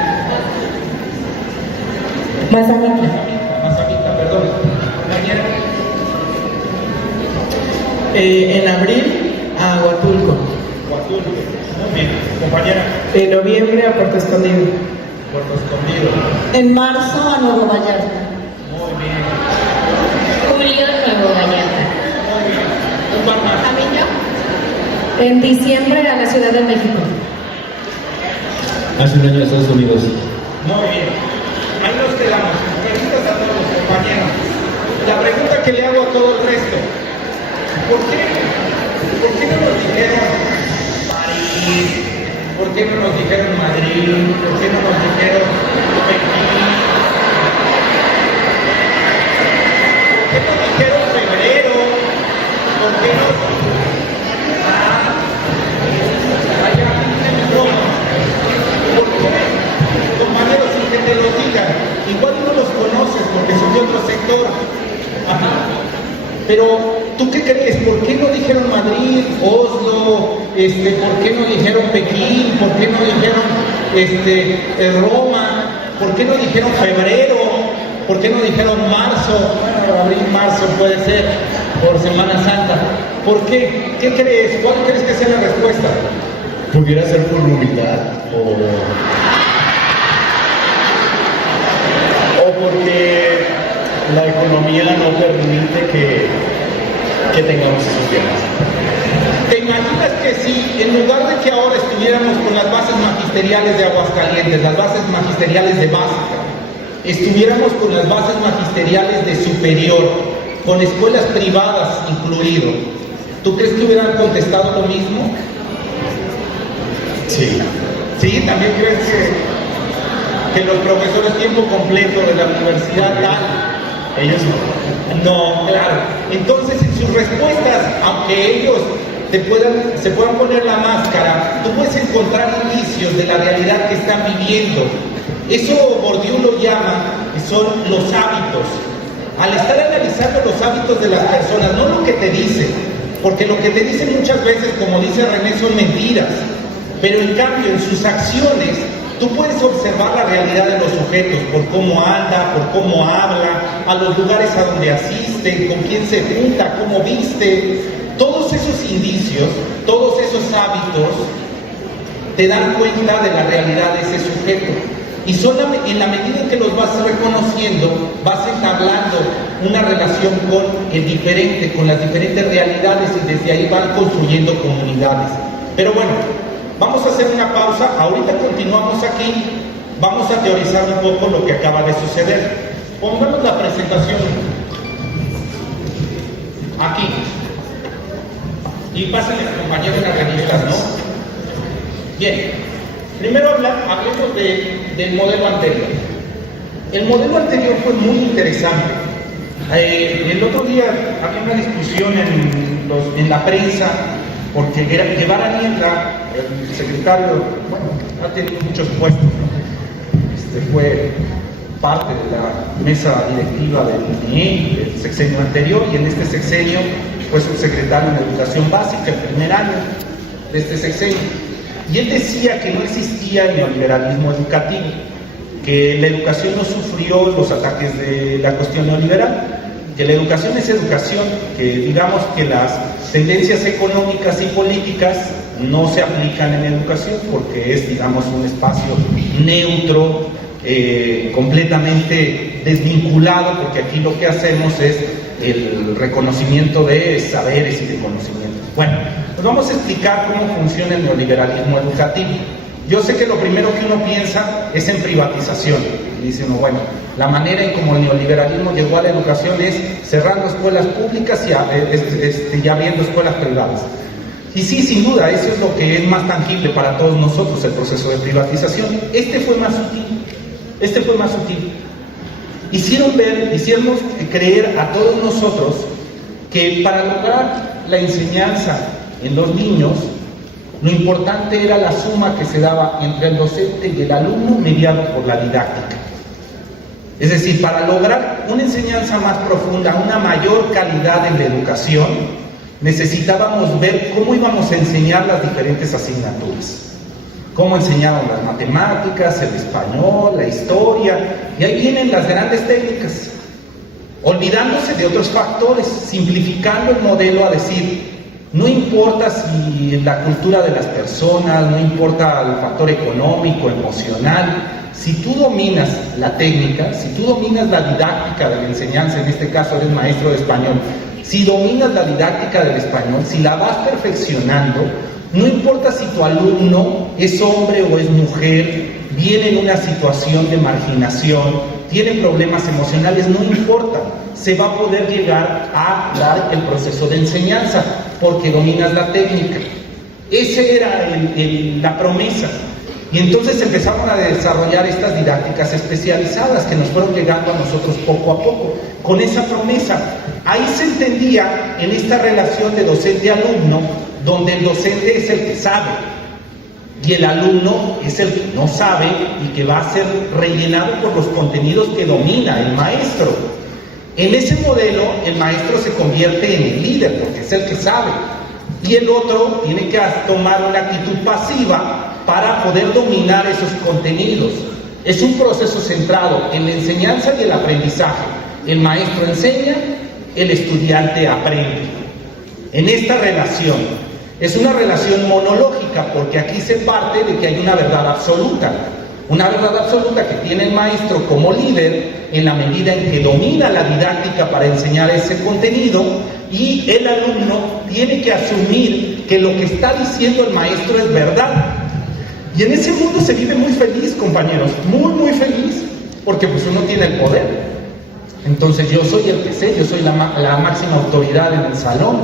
Mazamitla. Mazamitla, perdón. En abril a Huatulco. Huatulco. Muy bien. Compañera. En noviembre a Puerto Escondido. Puerto Escondido. En marzo a Nuevo Vallarta. Muy bien. Julio, Nuevo Vallarta. Muy bien. Un par más. En diciembre a la Ciudad de México. Hace un año a Estados Unidos. Muy bien. Ahí nos quedamos. Preguntas a todos los compañeros. La pregunta que le hago a todo el resto. ¿Por qué no nos dijeron París? ¿Por qué no nos dijeron Madrid? ¿Por qué no nos dijeron Pekín? ¿Por qué nos dijeron febrero? ¿Por qué no? ¿Por qué, compañeros, sin que te lo digan? Igual no los conoces porque son de otro sector. Ajá. Pero, ¿tú qué crees? ¿Por qué no dijeron Madrid, Oslo? ¿Por qué no dijeron Pekín? ¿Por qué no dijeron Roma? ¿Por qué no dijeron febrero? ¿Por qué no dijeron marzo? Bueno, abril, marzo puede ser por Semana Santa. ¿Por qué? ¿Qué crees? ¿Cuál crees que sea la respuesta? Pudiera ser por humildad o porque la economía no permite que tengamos esos viajes. ¿Te imaginas que si en lugar de que ahora estuviéramos con las bases magisteriales de Aguascalientes, las bases magisteriales de básica, estuviéramos con las bases magisteriales de superior, con escuelas privadas incluido, ¿tú crees que hubieran contestado lo mismo? Sí. ¿Sí? ¿También crees que los profesores tiempo completo de la universidad tal? Ellos no. No, claro. Entonces, en sus respuestas, aunque ellos se puedan poner la máscara, tú puedes encontrar indicios de la realidad que están viviendo. Eso Bourdieu lo llama, que son los hábitos. Al estar analizando los hábitos de las personas, no lo que te dicen, porque lo que te dicen muchas veces, como dice René, son mentiras. Pero en cambio, en sus acciones, tú puedes observar la realidad de los sujetos, por cómo anda, por cómo habla, a los lugares a donde asiste, con quién se junta, cómo viste. Todos esos indicios, todos esos hábitos, te dan cuenta de la realidad de ese sujeto. Y solo en la medida en que los vas reconociendo, vas entablando una relación con el diferente, con las diferentes realidades, y desde ahí van construyendo comunidades. Pero bueno, vamos a hacer una pausa, ahorita continuamos aquí, vamos a teorizar un poco lo que acaba de suceder. Pongamos la presentación aquí. Y pásenle, compañeros, las revistas, ¿no? Bien, primero hablemos del modelo anterior. El modelo anterior fue muy interesante. El otro día había una discusión en la prensa, porque llevar a Niebla, el secretario, bueno, ha tenido muchos puestos, ¿no? Fue parte de la mesa directiva del INEE del sexenio anterior, y en este sexenio fue subsecretario en Educación Básica el primer año de este sexenio. Y él decía que no existía el neoliberalismo educativo, que la educación no sufrió los ataques de la cuestión neoliberal, que la educación es educación, que digamos que las tendencias económicas y políticas no se aplican en educación porque es, digamos, un espacio neutro, completamente desvinculado, porque aquí lo que hacemos es el reconocimiento de saberes y de conocimientos. Bueno, pues vamos a explicar cómo funciona el neoliberalismo educativo. Yo sé que lo primero que uno piensa es en privatización. Y dice uno, bueno, la manera en cómo el neoliberalismo llegó a la educación es cerrando escuelas públicas y abriendo escuelas privadas. Y sí, sin duda, eso es lo que es más tangible para todos nosotros, el proceso de privatización. Este fue más sutil. Hicieron creer a todos nosotros que para lograr la enseñanza en los niños, lo importante era la suma que se daba entre el docente y el alumno mediado por la didáctica. Es decir, para lograr una enseñanza más profunda, una mayor calidad en la educación, necesitábamos ver cómo íbamos a enseñar las diferentes asignaturas. Cómo enseñaban las matemáticas, el español, la historia, y ahí vienen las grandes técnicas. olvidándose de otros factores, simplificando el modelo a decir, no importa si la cultura de las personas, no importa el factor económico, emocional, si tú dominas la técnica, si tú dominas la didáctica de la enseñanza, en este caso eres maestro de español, si dominas la didáctica del español, si la vas perfeccionando, no importa si tu alumno es hombre o es mujer, viene en una situación de marginación, tiene problemas emocionales, no importa, se va a poder llegar a dar el proceso de enseñanza, porque dominas la técnica. Esa era la promesa. Y entonces empezaron a desarrollar estas didácticas especializadas que nos fueron llegando a nosotros poco a poco, con esa promesa. Ahí se entendía en esta relación de docente-alumno, donde el docente es el que sabe y el alumno es el que no sabe y que va a ser rellenado por los contenidos que domina el maestro. En ese modelo el maestro se convierte en el líder porque es el que sabe y el otro tiene que tomar una actitud pasiva para poder dominar esos contenidos. Es un proceso centrado en la enseñanza y el aprendizaje. El maestro enseña, el estudiante aprende. En esta relación, es una relación monológica porque aquí se parte de que hay una verdad absoluta. Una verdad absoluta que tiene el maestro como líder en la medida en que domina la didáctica para enseñar ese contenido y el alumno tiene que asumir que lo que está diciendo el maestro es verdad. Y en ese mundo se vive muy feliz, compañeros, muy, muy feliz, porque pues uno tiene el poder. Entonces yo soy el que sé, yo soy la máxima autoridad en el salón,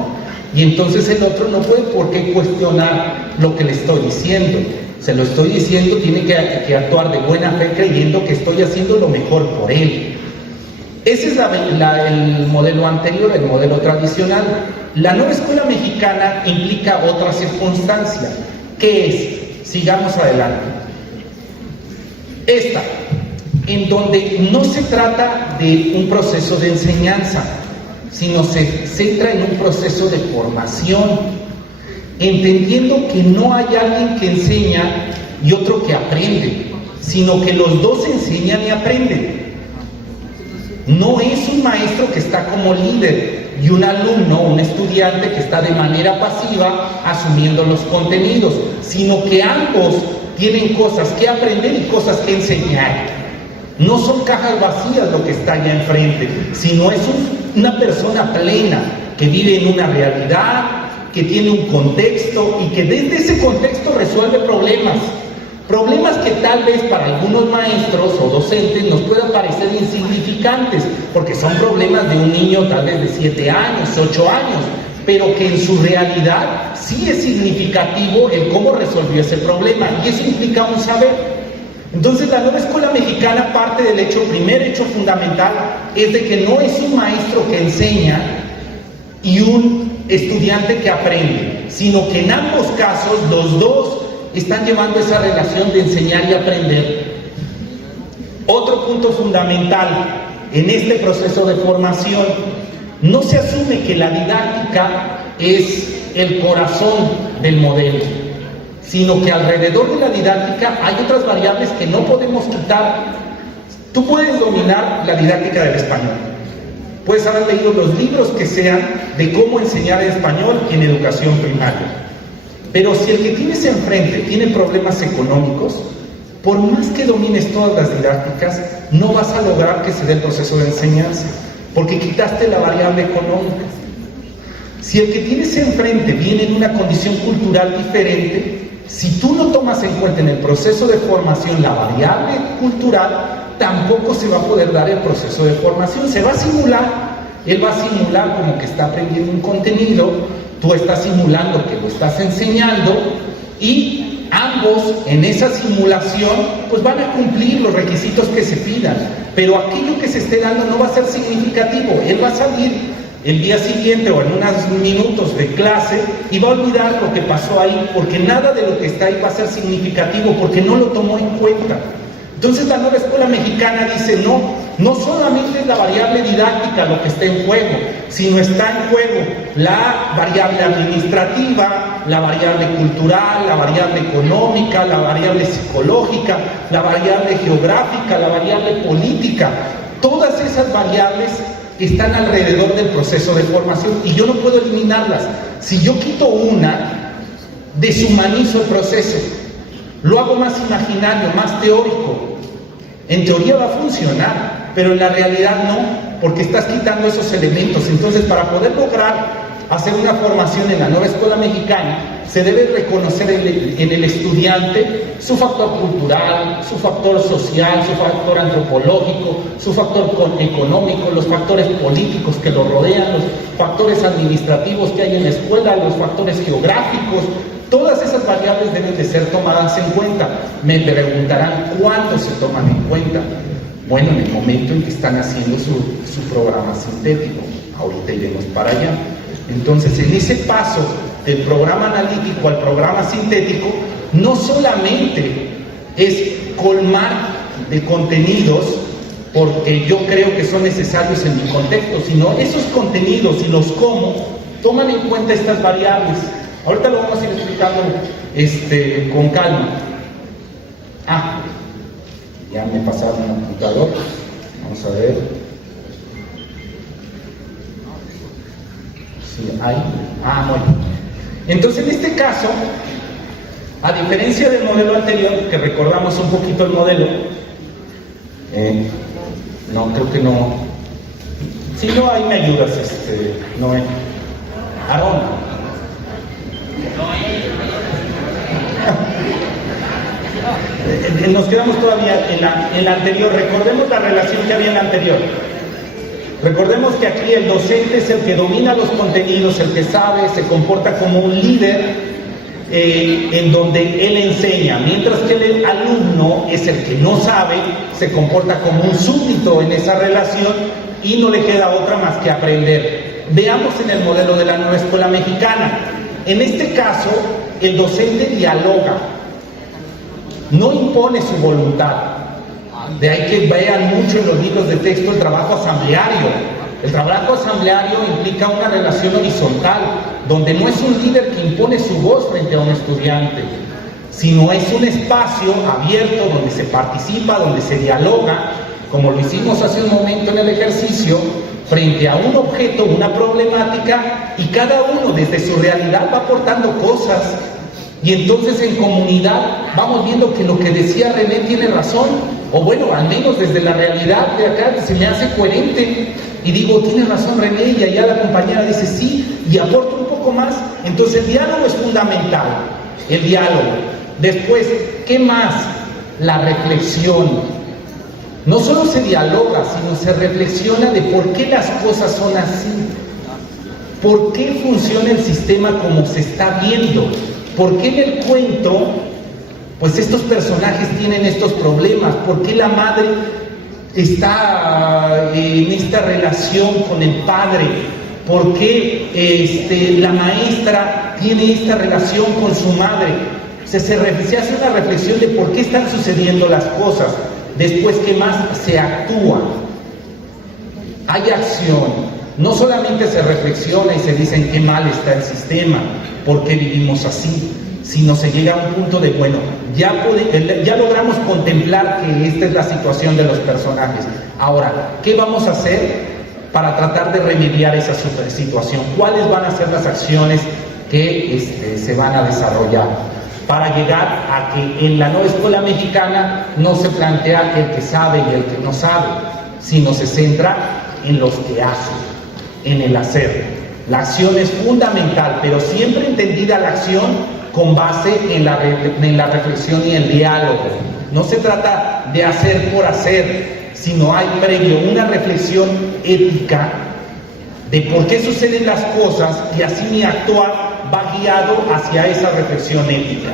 y entonces el otro no puede por qué cuestionar lo que le estoy diciendo. Se lo estoy diciendo, tiene que actuar de buena fe creyendo que estoy haciendo lo mejor por él. Ese es el modelo anterior, el modelo tradicional. La nueva escuela mexicana implica otra circunstancia, que es, sigamos adelante, esta, en donde no se trata de un proceso de enseñanza, sino se centra en un proceso de formación, entendiendo que no hay alguien que enseña y otro que aprende, sino que los dos enseñan y aprenden. No es un maestro que está como líder y un alumno, un estudiante que está de manera pasiva asumiendo los contenidos, sino que ambos tienen cosas que aprender y cosas que enseñar. No son cajas vacías lo que está allá enfrente, sino es una persona plena que vive en una realidad, que tiene un contexto y que desde ese contexto resuelve problemas. Problemas que tal vez para algunos maestros o docentes nos puedan parecer insignificantes, porque son problemas de un niño tal vez de 7 años, 8 años, pero que en su realidad sí es significativo el cómo resolvió ese problema, y eso implica un saber. Entonces la nueva escuela mexicana parte del primer hecho fundamental es de que no es un maestro que enseña y un estudiante que aprende, sino que en ambos casos los dos están llevando esa relación de enseñar y aprender. Otro punto fundamental en este proceso de formación, no se asume que la didáctica es el corazón del modelo, sino que alrededor de la didáctica hay otras variables que no podemos quitar. Tú puedes dominar la didáctica del español, puedes haber leído los libros que sean de cómo enseñar el español en educación primaria, pero si el que tienes enfrente tiene problemas económicos, por más que domines todas las didácticas, no vas a lograr que se dé el proceso de enseñanza, porque quitaste la variable económica. Si el que tienes enfrente viene en una condición cultural diferente, si tú no tomas en cuenta en el proceso de formación la variable cultural, tampoco se va a poder dar el proceso de formación. Se va a simular, él va a simular como que está aprendiendo un contenido, tú estás simulando que lo estás enseñando, y ambos en esa simulación pues van a cumplir los requisitos que se pidan, pero aquello que se esté dando no va a ser significativo. Él va a salir el día siguiente o en unos minutos de clase y va a olvidar lo que pasó ahí, porque nada de lo que está ahí va a ser significativo, porque no lo tomó en cuenta. Entonces la nueva escuela mexicana dice no solamente es la variable didáctica lo que está en juego, sino está en juego la variable administrativa, la variable cultural, la variable económica, la variable psicológica, la variable geográfica, la variable política. Todas esas variables están alrededor del proceso de formación y yo no puedo eliminarlas. Si yo quito una, deshumanizo el proceso, lo hago más imaginario, más teórico. En teoría va a funcionar, pero en la realidad no, porque estás quitando esos elementos. Entonces, para poder lograr hacer una formación en la nueva escuela mexicana, se debe reconocer en el estudiante su factor cultural, su factor social, su factor antropológico, su factor económico, los factores políticos que lo rodean, los factores administrativos que hay en la escuela, los factores geográficos. Todas esas variables deben de ser tomadas en cuenta. Me preguntarán cuándo se toman en cuenta. Bueno, en el momento en que están haciendo su programa sintético. Ahorita iremos para allá. Entonces, en ese paso del programa analítico al programa sintético, no solamente es colmar de contenidos, porque yo creo que son necesarios en mi contexto, sino esos contenidos y los cómo toman en cuenta estas variables. Ahorita lo vamos a ir explicando con calma. Ya me pasaron un apuntador. Vamos a ver. Sí, hay. Bueno. Entonces, en este caso, a diferencia del modelo anterior, que recordamos un poquito el modelo, no, creo que no. Si no, ahí me ayudas, Noé. Aarón. Nos quedamos todavía en la anterior. Recordemos la relación que había en la anterior. Recordemos que aquí el docente es el que domina los contenidos, el que sabe, se comporta como un líder en donde él enseña, mientras que el alumno es el que no sabe, se comporta como un súbdito en esa relación y no le queda otra más que aprender. Veamos en el modelo de la nueva escuela mexicana. En este caso, el docente dialoga, no impone su voluntad. De ahí que vean mucho en los libros de texto el trabajo asambleario. El trabajo asambleario implica una relación horizontal, donde no es un líder que impone su voz frente a un estudiante, sino es un espacio abierto donde se participa, donde se dialoga, como lo hicimos hace un momento en el ejercicio, frente a un objeto, una problemática, y cada uno desde su realidad va aportando cosas. Y entonces en comunidad vamos viendo que lo que decía René tiene razón, o bueno, al menos desde la realidad de acá se me hace coherente, y digo, tiene razón René, y allá la compañera dice sí, y aporto un poco más. Entonces el diálogo es fundamental, el diálogo. Después, ¿qué más? La reflexión. No solo se dialoga, sino se reflexiona de por qué las cosas son así, por qué funciona el sistema como se está viendo. ¿Por qué en el cuento, pues estos personajes tienen estos problemas? ¿Por qué la madre está en esta relación con el padre? ¿Por qué la maestra tiene esta relación con su madre? Se hace una reflexión de por qué están sucediendo las cosas. Después, ¿qué más? Se actúa. Hay acción. No solamente se reflexiona y se dice en qué mal está el sistema, por qué vivimos así, sino se llega a un punto de, bueno, ya logramos contemplar que esta es la situación de los personajes. Ahora, ¿qué vamos a hacer para tratar de remediar esa situación? ¿Cuáles van a ser las acciones que se van a desarrollar? Para llegar a que en la nueva escuela mexicana no se plantea el que sabe y el que no sabe, sino se centra en los que hacen, en el hacer. La acción es fundamental, pero siempre entendida la acción con base en la reflexión y el diálogo. No se trata de hacer por hacer, sino hay previo una reflexión ética de por qué suceden las cosas y así mi actuar va guiado hacia esa reflexión ética.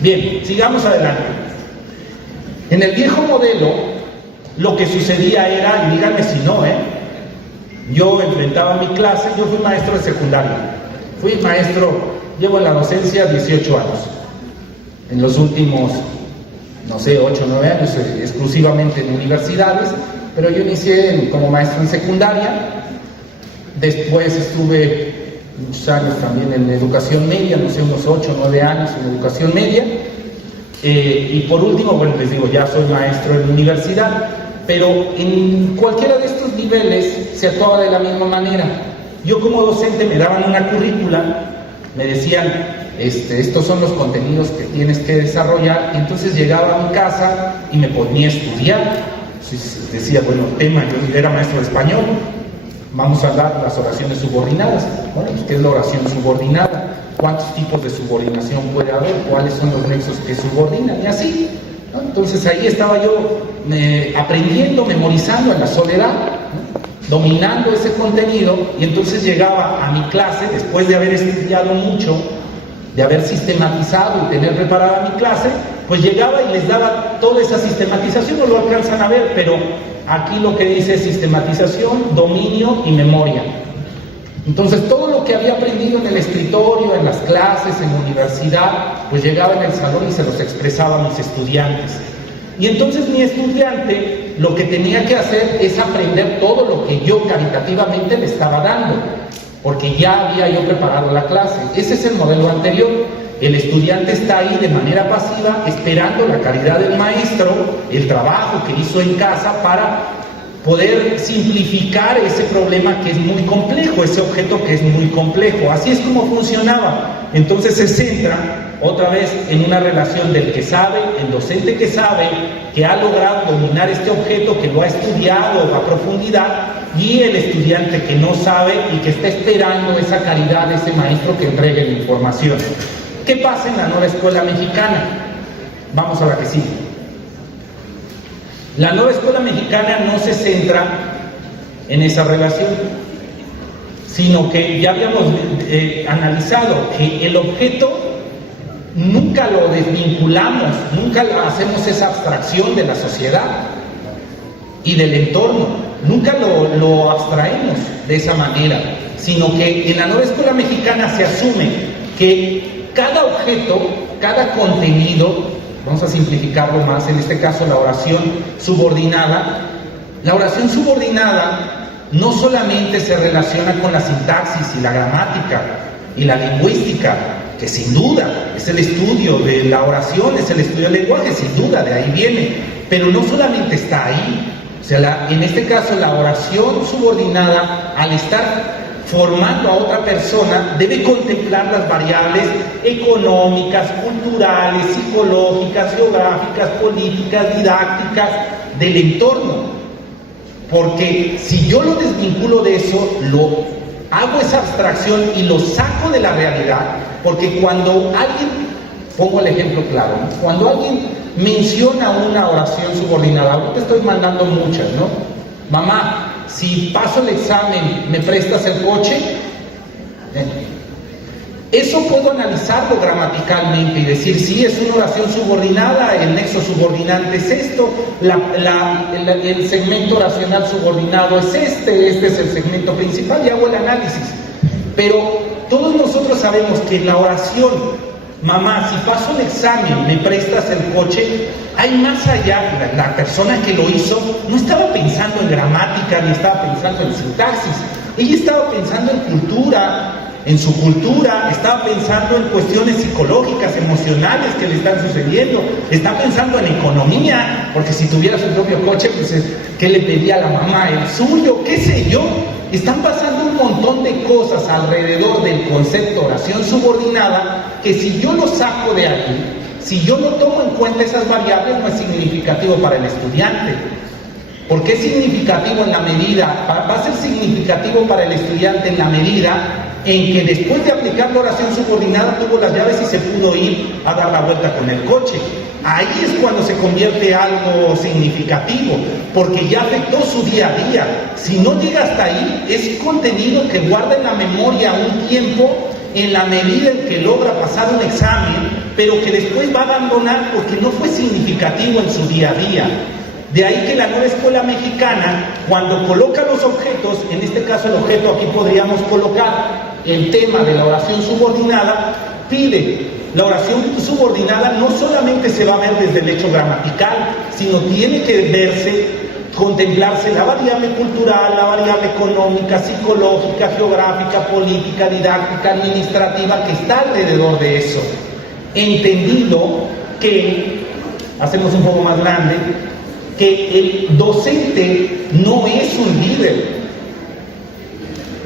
Bien, sigamos adelante. En el viejo modelo, lo que sucedía era, y díganme si no, yo enfrentaba mi clase, yo fui maestro de secundaria, fui maestro, llevo en la docencia 18 años, en los últimos, 8 o 9 años, exclusivamente en universidades, pero yo inicié como maestro en secundaria, después estuve muchos años también en educación media, unos 8 o 9 años en educación media, y por último, bueno, les digo, ya soy maestro en la universidad. pero en cualquiera de estos niveles se actuaba de la misma manera. Yo como docente me daban una currícula, me decían, estos son los contenidos que tienes que desarrollar, y entonces llegaba a mi casa y me ponía a estudiar. Entonces decía, bueno, tema, yo era maestro de español, vamos a hablar de las oraciones subordinadas. Bueno, pues, ¿qué es la oración subordinada? ¿Cuántos tipos de subordinación puede haber? ¿Cuáles son los nexos que subordinan? Y así, ¿no? Entonces ahí estaba yo aprendiendo, memorizando en la soledad, ¿no? Dominando ese contenido, y entonces llegaba a mi clase, después de haber estudiado mucho, de haber sistematizado y tener preparada mi clase, pues llegaba y les daba toda esa sistematización. No lo alcanzan a ver, pero aquí lo que dice es sistematización, dominio y memoria. Entonces todo lo que había aprendido en el escritorio, en las clases, en la universidad, pues llegaba en el salón y se los expresaba a mis estudiantes. Y entonces mi estudiante lo que tenía que hacer es aprender todo lo que yo caritativamente le estaba dando, porque ya había yo preparado la clase. Ese es el modelo anterior. El estudiante está ahí de manera pasiva, esperando la calidad del maestro, el trabajo que hizo en casa para poder simplificar ese problema que es muy complejo, ese objeto que es muy complejo. Así es como funcionaba. Entonces se centra otra vez en una relación del que sabe, el docente que sabe, que ha logrado dominar este objeto, que lo ha estudiado a profundidad, y el estudiante que no sabe y que está esperando esa calidad de ese maestro que entregue la información. ¿Qué pasa en la nueva escuela mexicana? Vamos a la que sigue. La nueva escuela mexicana no se centra en esa relación, sino que ya habíamos analizado que el objeto nunca lo desvinculamos, nunca hacemos esa abstracción de la sociedad y del entorno, nunca lo abstraemos de esa manera, sino que en la nueva escuela mexicana se asume que cada objeto, cada contenido, vamos a simplificarlo más, en este caso la oración subordinada no solamente se relaciona con la sintaxis y la gramática y la lingüística, que sin duda es el estudio de la oración, es el estudio del lenguaje, sin duda, de ahí viene, pero no solamente está ahí. O sea, en este caso la oración subordinada, al estar formando a otra persona, debe contemplar las variables económicas, culturales, psicológicas, geográficas, políticas, didácticas del entorno. Porque si yo lo desvinculo de eso, hago esa abstracción y lo saco de la realidad, porque cuando alguien, pongo el ejemplo claro, ¿no? Cuando alguien menciona una oración subordinada, ahorita estoy mandando muchas, ¿no? Mamá, si paso el examen, ¿me prestas el coche? Eso puedo analizarlo gramaticalmente y decir, sí, es una oración subordinada, el nexo subordinante es esto, el segmento oracional subordinado es este es el segmento principal, y hago el análisis. Pero todos nosotros sabemos que en la oración, mamá, si paso el examen, ¿me prestas el coche? Hay más allá, la persona que lo hizo no estaba pensando en gramática, ni estaba pensando en sintaxis, ella estaba pensando en cultura, en su cultura, está pensando en cuestiones psicológicas, emocionales que le están sucediendo, está pensando en economía, porque si tuviera su propio coche, pues ¿qué le pedía a la mamá? El suyo, qué sé yo. Están pasando un montón de cosas alrededor del concepto oración subordinada que si yo lo saco de aquí, si yo no tomo en cuenta esas variables, no es significativo para el estudiante. ¿Por qué es significativo en la medida? Va a ser significativo para el estudiante en la medida en que después de aplicar la oración subordinada tuvo las llaves y se pudo ir a dar la vuelta con el coche. Ahí es cuando se convierte algo significativo, porque ya afectó su día a día. Si no llega hasta ahí, es contenido que guarda en la memoria un tiempo en la medida en que logra pasar un examen, pero que después va a abandonar porque no fue significativo en su día a día. De ahí que la nueva escuela mexicana, cuando coloca los objetos, en este caso el objeto aquí podríamos colocar el tema de la oración subordinada, pide. La oración subordinada no solamente se va a ver desde el hecho gramatical, sino tiene que verse, contemplarse la variable cultural, la variable económica, psicológica, geográfica, política, didáctica, administrativa, que está alrededor de eso. Entendido que, hacemos un poco más grande, que el docente no es un líder,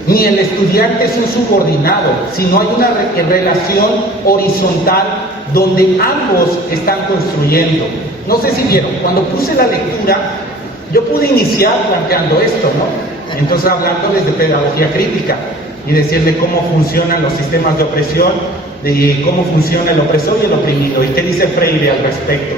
ni el estudiante es un subordinado, sino hay una relación horizontal donde ambos están construyendo. No sé si vieron, cuando puse la lectura, yo pude iniciar planteando esto, ¿no? Entonces hablándoles de pedagogía crítica y decirle cómo funcionan los sistemas de opresión, de cómo funciona el opresor y el oprimido, y qué dice Freire al respecto,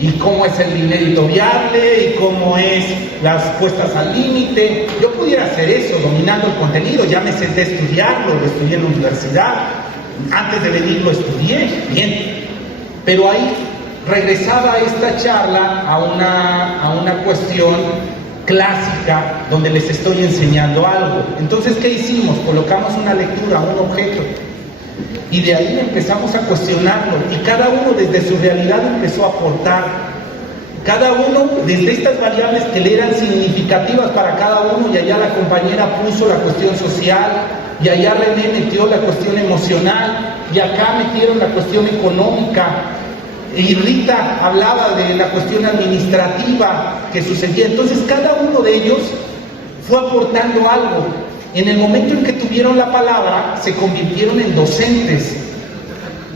y cómo es el dinero viable, y cómo es las puestas al límite. Yo pudiera hacer eso, dominando el contenido. Ya me senté a estudiarlo, lo estudié en la universidad, antes de venir lo estudié, bien, pero ahí regresaba esta charla a una cuestión clásica donde les estoy enseñando algo. Entonces, ¿qué hicimos? Colocamos una lectura, un objeto, y de ahí empezamos a cuestionarlo, y cada uno desde su realidad empezó a aportar, cada uno desde estas variables que le eran significativas para cada uno, y allá la compañera puso la cuestión social, y allá René metió la cuestión emocional, y acá metieron la cuestión económica, y Rita hablaba de la cuestión administrativa que sucedía. Entonces cada uno de ellos fue aportando algo. En el momento en que tuvieron la palabra, se convirtieron en docentes.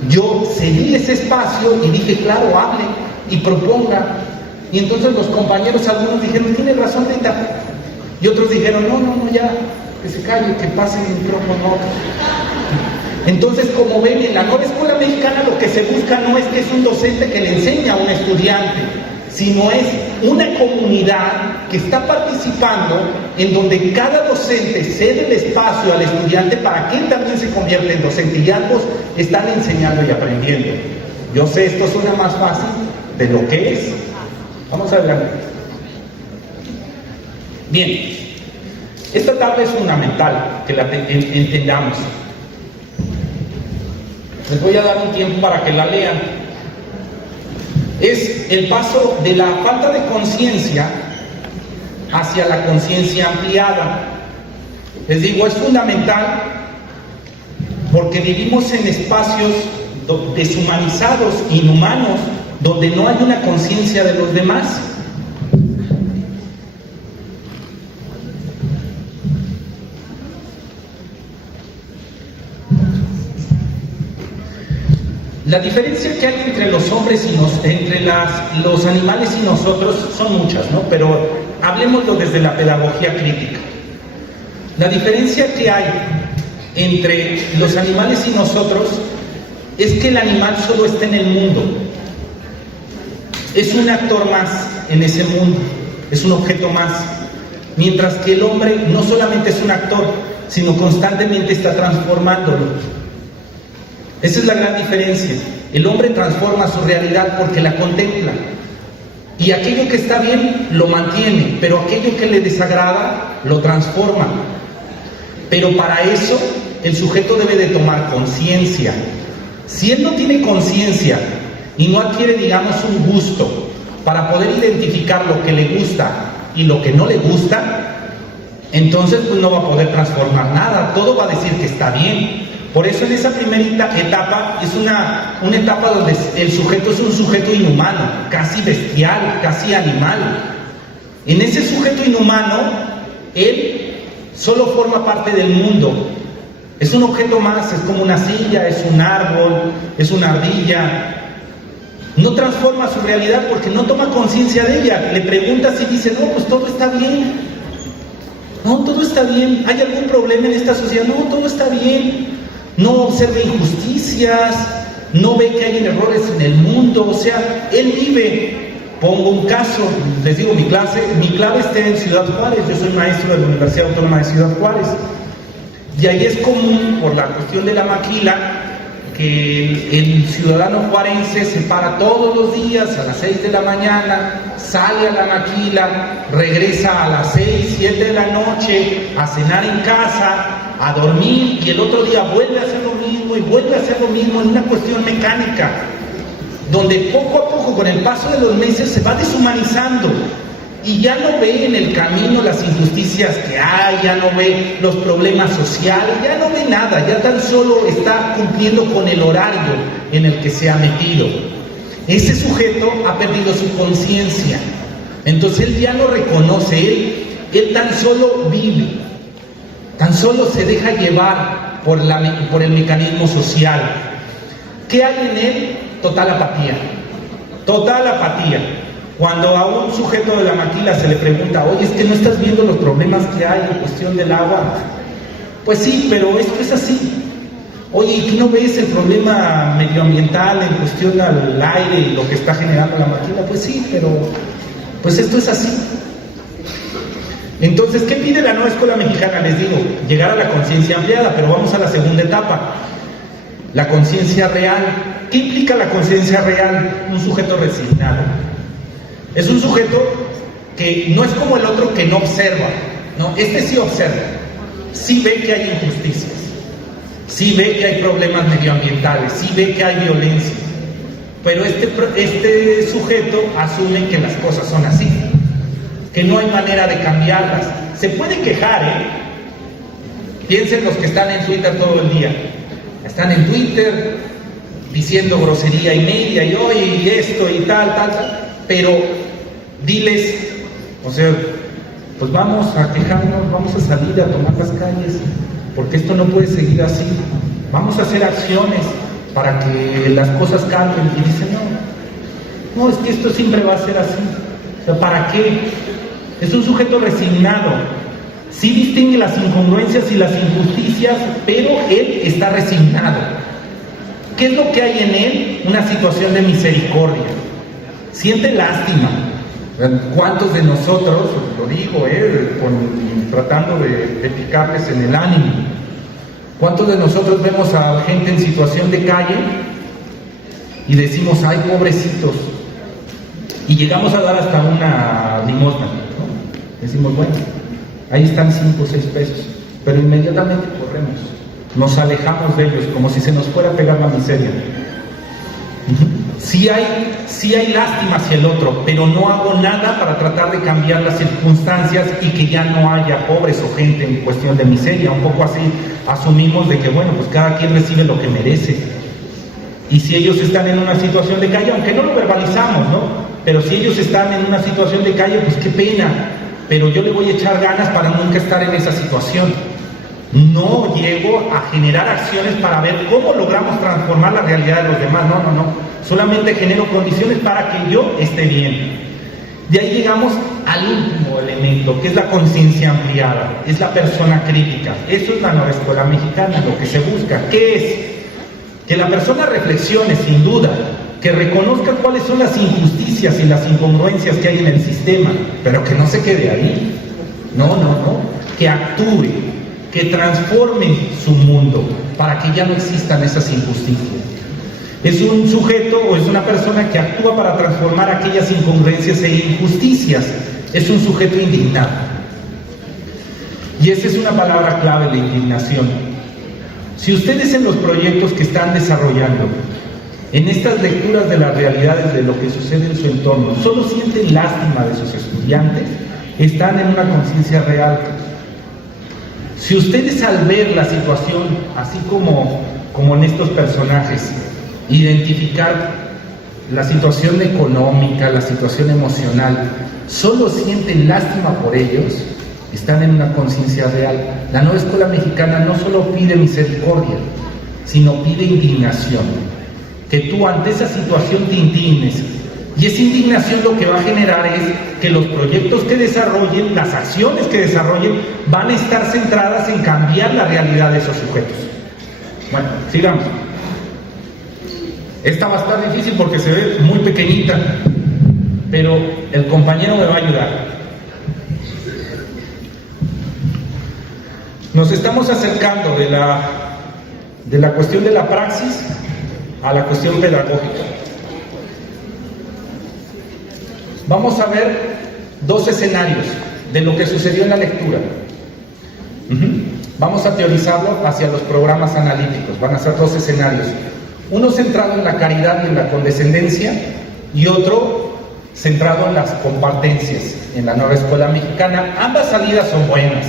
Yo cedí ese espacio y dije, claro, hable y proponga. Y entonces los compañeros, algunos dijeron, tiene razón Rita, y otros dijeron, no, ya, que se calle, que pase el micrófono. Entonces, como ven, en la nueva escuela mexicana lo que se busca no es que es un docente que le enseña a un estudiante, sino es una comunidad que está participando, en donde cada docente cede el espacio al estudiante para que él también se convierta en docente, y ambos están enseñando y aprendiendo. Yo sé, esto suena más fácil de lo que es. Vamos adelante. Bien, esta tabla es fundamental que la entendamos. Les voy a dar un tiempo para que la lean. Es el paso de la falta de conciencia hacia la conciencia ampliada. Les digo, es fundamental porque vivimos en espacios deshumanizados, inhumanos, donde no hay una conciencia de los demás. La diferencia que hay entre los hombres y entre los animales y nosotros son muchas, ¿no? Pero hablemoslo desde la pedagogía crítica. La diferencia que hay entre los animales y nosotros es que el animal solo está en el mundo. Es un actor más en ese mundo, es un objeto más. Mientras que el hombre no solamente es un actor, sino constantemente está transformándolo. Esa es la gran diferencia. El hombre transforma su realidad porque la contempla. Y aquello que está bien lo mantiene, pero aquello que le desagrada lo transforma. Pero para eso el sujeto debe de tomar conciencia. Si él no tiene conciencia y no adquiere, digamos, un gusto para poder identificar lo que le gusta y lo que no le gusta, entonces pues no va a poder transformar nada. Todo va a decir que está bien. Por eso en esa primera etapa es una etapa donde el sujeto es un sujeto inhumano, casi bestial, casi animal. En ese sujeto inhumano, él solo forma parte del mundo. Es un objeto más, es como una silla, es un árbol, es una ardilla. No transforma su realidad porque no toma conciencia de ella. Le preguntas y dice, no, pues todo está bien. No, todo está bien. ¿Hay algún problema en esta sociedad? No, todo está bien. No observa injusticias, no ve que hay errores en el mundo, o sea, él vive. Pongo un caso, les digo, mi clave está en Ciudad Juárez, yo soy maestro de la Universidad Autónoma de Ciudad Juárez, y ahí es común, por la cuestión de la maquila, que el ciudadano juarense se para todos los días a las 6 de la mañana, sale a la maquila, regresa a las 6, 7 de la noche a cenar en casa, a dormir, y el otro día vuelve a hacer lo mismo y vuelve a hacer lo mismo, en una cuestión mecánica, donde poco a poco, con el paso de los meses, se va deshumanizando y ya no ve en el camino las injusticias que hay, ya no ve los problemas sociales, ya no ve nada, ya tan solo está cumpliendo con el horario en el que se ha metido. Ese sujeto ha perdido su conciencia. Entonces él ya no reconoce, él tan solo vive, tan solo se deja llevar por el mecanismo social. ¿Qué hay en él? Total apatía. Total apatía. Cuando a un sujeto de la maquila se le pregunta, oye, es que no estás viendo los problemas que hay en cuestión del agua. Pues sí, pero esto es así. Oye, ¿y qué no ves el problema medioambiental en cuestión al aire y lo que está generando la maquila? Pues sí, pero pues esto es así. Entonces, ¿qué pide la nueva escuela mexicana? Les digo, llegar a la conciencia ampliada, pero vamos a la segunda etapa. La conciencia real. ¿Qué implica la conciencia real? Un sujeto resignado. Es un sujeto que no es como el otro que no observa, ¿no? Este sí observa, sí ve que hay injusticias, sí ve que hay problemas medioambientales, sí ve que hay violencia, pero este sujeto asume que las cosas son así, que no hay manera de cambiarlas. Se puede quejar, Piensen los que están en Twitter todo el día. Están en Twitter diciendo grosería y media, y oye, y esto, y tal, pero diles, o sea, pues vamos a quejarnos, vamos a salir a tomar las calles, porque esto no puede seguir así. Vamos a hacer acciones para que las cosas cambien. Y dicen, no, es que esto siempre va a ser así. O sea, ¿para qué? Es un sujeto resignado. Sí distingue las incongruencias y las injusticias, pero él está resignado. ¿Qué es lo que hay en él? Una situación de misericordia. Siente lástima. ¿Cuántos de nosotros, lo digo, tratando de picarles en el ánimo, cuántos de nosotros vemos a gente en situación de calle y decimos, ay, pobrecitos, y llegamos a dar hasta una limosna, ¿no? Decimos, bueno, ahí están 5 o 6 pesos, pero inmediatamente corremos, nos alejamos de ellos como si se nos fuera a pegar la miseria. Sí hay lástima hacia el otro, pero no hago nada para tratar de cambiar las circunstancias y que ya no haya pobres o gente en cuestión de miseria. Un poco así asumimos de que, bueno, pues cada quien recibe lo que merece. Y si ellos están en una situación de calle, aunque no lo verbalizamos, ¿no? Pero si ellos están en una situación de calle, pues qué pena. Pero yo le voy a echar ganas para nunca estar en esa situación. No llego a generar acciones para ver cómo logramos transformar la realidad de los demás. No. Solamente genero condiciones para que yo esté bien. De ahí llegamos al último elemento, que es la conciencia ampliada, es la persona crítica. Eso es la nueva escuela mexicana, lo que se busca. ¿Qué es? Que la persona reflexione, sin duda, que reconozca cuáles son las injusticias y las incongruencias que hay en el sistema, pero que no se quede ahí. No. Que actúe, que transforme su mundo para que ya no existan esas injusticias. Es un sujeto o es una persona que actúa para transformar aquellas incongruencias e injusticias. Es un sujeto indignado. Y esa es una palabra clave, la indignación. Si ustedes en los proyectos que están desarrollando, en estas lecturas de las realidades de lo que sucede en su entorno, solo sienten lástima de sus estudiantes, están en una conciencia real. Si ustedes al ver la situación, así como en estos personajes, identificar la situación económica, la situación emocional, solo sienten lástima por ellos, están en una conciencia real. La nueva escuela mexicana no solo pide misericordia, sino pide indignación. Que tú ante esa situación te indignes. Y esa indignación lo que va a generar es que los proyectos que desarrollen, las acciones que desarrollen, van a estar centradas en cambiar la realidad de esos sujetos. Bueno, sigamos. Esta va a estar difícil porque se ve muy pequeñita, pero el compañero me va a ayudar. Nos estamos acercando de la cuestión de la praxis a la cuestión pedagógica. Vamos a ver 2 escenarios de lo que sucedió en la lectura. Vamos a teorizarlo hacia los programas analíticos. Van a ser 2 escenarios. Uno centrado en la caridad y en la condescendencia, y otro centrado en las compartencias, en la nueva escuela mexicana. Ambas salidas son buenas,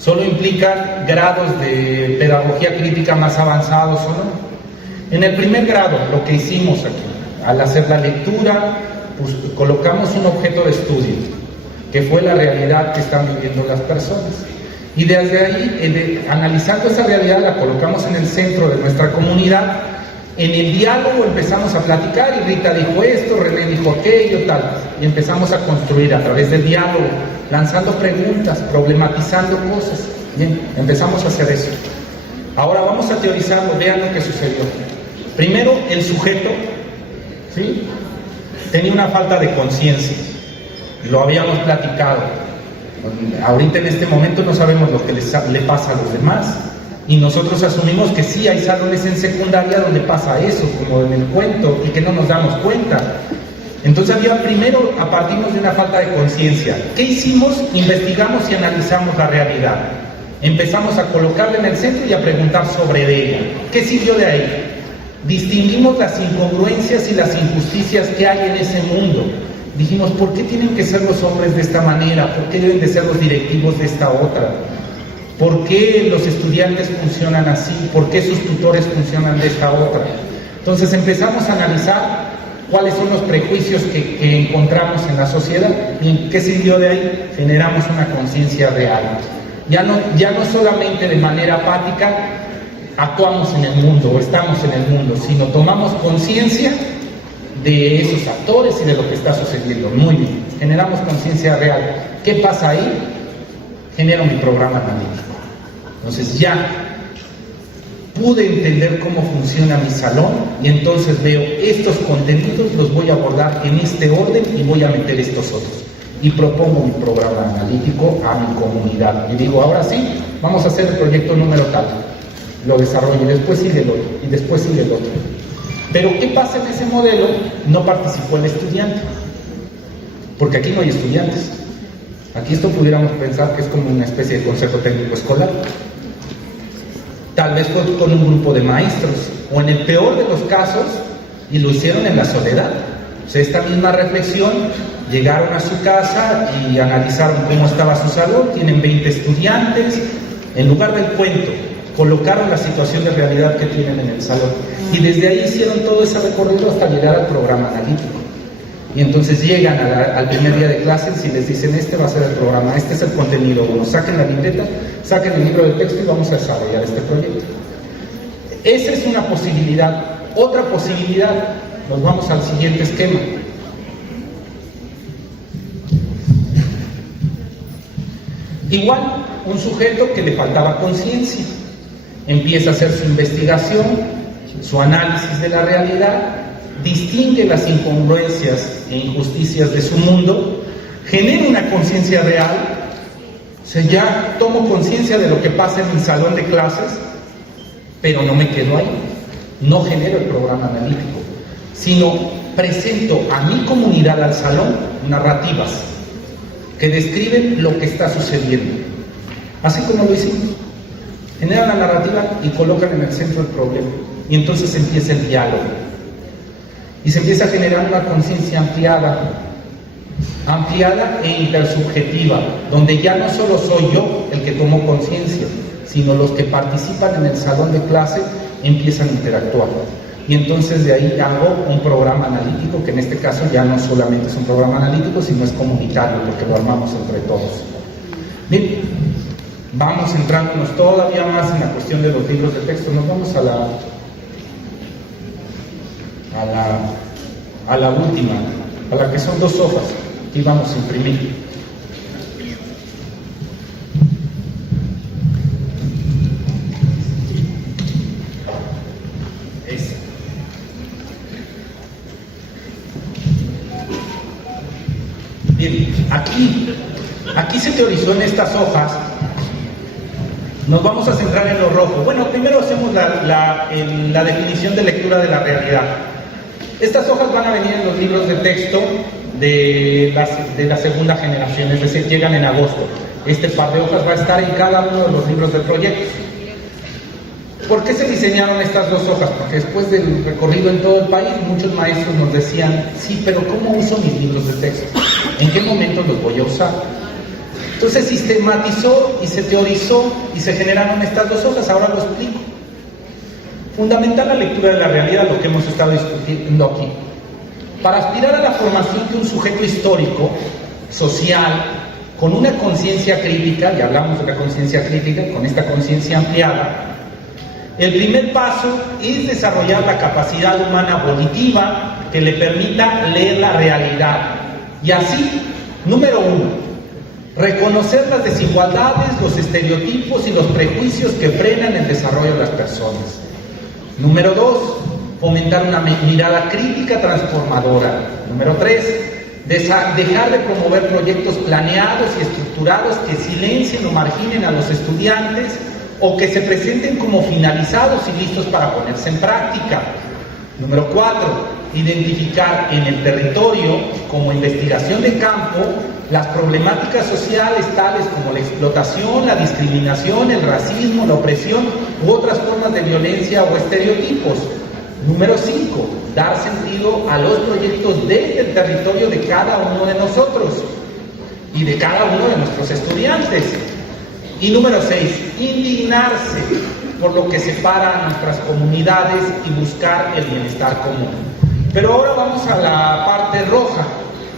solo implican grados de pedagogía crítica más avanzados o no. En el primer grado, lo que hicimos aquí, Al hacer la lectura, pues, colocamos un objeto de estudio, que fue la realidad que están viviendo las personas. Y desde ahí, analizando esa realidad, la colocamos en el centro de nuestra comunidad. En el diálogo empezamos a platicar y Rita dijo esto, René dijo aquello, tal. Y empezamos a construir a través del diálogo, lanzando preguntas, problematizando cosas. Bien, empezamos a hacer eso. Ahora vamos a teorizarlo, vean lo que sucedió. Primero, el sujeto, ¿sí?, tenía una falta de conciencia. Lo habíamos platicado. Ahorita en este momento no sabemos lo que le pasa a los demás. Y nosotros asumimos que sí hay salones en secundaria donde pasa eso, como en el cuento, y que no nos damos cuenta. Entonces primero partimos de una falta de conciencia. ¿Qué hicimos? Investigamos y analizamos la realidad. Empezamos a colocarla en el centro y a preguntar sobre ella. ¿Qué siguió de ahí? Distinguimos las incongruencias y las injusticias que hay en ese mundo. Dijimos, ¿por qué tienen que ser los hombres de esta manera? ¿Por qué deben de ser los directivos de esta otra? ¿Por qué los estudiantes funcionan así? ¿Por qué sus tutores funcionan de esta otra? Entonces empezamos a analizar cuáles son los prejuicios que encontramos en la sociedad. ¿Y qué sirvió de ahí? Generamos una conciencia real. Ya no solamente de manera apática actuamos en el mundo o estamos en el mundo, sino tomamos conciencia de esos actores y de lo que está sucediendo. Muy bien, generamos conciencia real. ¿Qué pasa ahí? Genero mi programa analítico. Entonces ya pude entender cómo funciona mi salón y entonces veo estos contenidos, los voy a abordar en este orden y voy a meter estos otros. Y propongo mi programa analítico a mi comunidad. Y digo, ahora sí, vamos a hacer el proyecto número tal. Lo desarrollo y después sigue el otro, y después sigue el otro. Pero ¿qué pasa en ese modelo? No participó el estudiante. Porque aquí no hay estudiantes. Aquí esto pudiéramos pensar que es como una especie de consejo técnico escolar. Tal vez fue con un grupo de maestros, o en el peor de los casos, y lo hicieron en la soledad. O sea, esta misma reflexión, llegaron a su casa y analizaron cómo estaba su salón, tienen 20 estudiantes, en lugar del cuento, colocaron la situación de realidad que tienen en el salón. Y desde ahí hicieron todo ese recorrido hasta llegar al programa analítico. Y entonces llegan al primer día de clases y les dicen, este va a ser el programa, este es el contenido 1, saquen la libreta, saquen el libro de texto y vamos a desarrollar este proyecto. Esa es una posibilidad. Otra posibilidad, nos vamos al siguiente esquema. Igual, un sujeto que le faltaba conciencia, empieza a hacer su investigación, su análisis de la realidad, distingue las incongruencias e injusticias de su mundo, genera una conciencia real, o sea, ya tomo conciencia de lo que pasa en mi salón de clases, pero no me quedo ahí, no genero el programa analítico, sino presento a mi comunidad, al salón, narrativas que describen lo que está sucediendo, así como lo hicimos. Generan la narrativa y colocan en el centro el problema, y entonces empieza el diálogo. Y se empieza a generar una conciencia ampliada e intersubjetiva, donde ya no solo soy yo el que tomo conciencia, sino los que participan en el salón de clase empiezan a interactuar. Y entonces de ahí hago un programa analítico, que en este caso ya no solamente es un programa analítico, sino es comunitario, porque lo armamos entre todos. Bien, vamos centrándonos todavía más en la cuestión de los libros de texto. Nos vamos a la última, a la que son 2 hojas que íbamos a imprimir. Esa. Bien, aquí se teorizó en estas hojas. Nos vamos a centrar en lo rojo. Bueno, primero hacemos la definición de lectura de la realidad. Estas hojas van a venir en los libros de texto de la segunda generación, es decir, llegan en agosto. Este par de hojas va a estar en cada uno de los libros del proyecto. ¿Por qué se diseñaron estas 2 hojas? Porque después del recorrido en todo el país, muchos maestros nos decían, sí, pero ¿cómo uso mis libros de texto? ¿En qué momento los voy a usar? Entonces sistematizó y se teorizó y se generaron estas 2 hojas, ahora lo explico. Fundamental la lectura de la realidad, lo que hemos estado discutiendo aquí. para aspirar a la formación de un sujeto histórico, social, con una conciencia crítica, y hablamos de la conciencia crítica, con esta conciencia ampliada, el primer paso es desarrollar la capacidad humana volitiva que le permita leer la realidad. Y así, número 1, reconocer las desigualdades, los estereotipos y los prejuicios que frenan el desarrollo de las personas. Número 2, fomentar una mirada crítica transformadora. Número 3, dejar de promover proyectos planeados y estructurados que silencien o marginen a los estudiantes o que se presenten como finalizados y listos para ponerse en práctica. Número 4, identificar en el territorio, como investigación de campo, las problemáticas sociales tales como la explotación, la discriminación, el racismo, la opresión u otras formas de violencia o estereotipos. Número 5, dar sentido a los proyectos desde el territorio de cada uno de nosotros y de cada uno de nuestros estudiantes. Y número 6, indignarse por lo que separa a nuestras comunidades y buscar el bienestar común. Pero ahora vamos a la parte roja,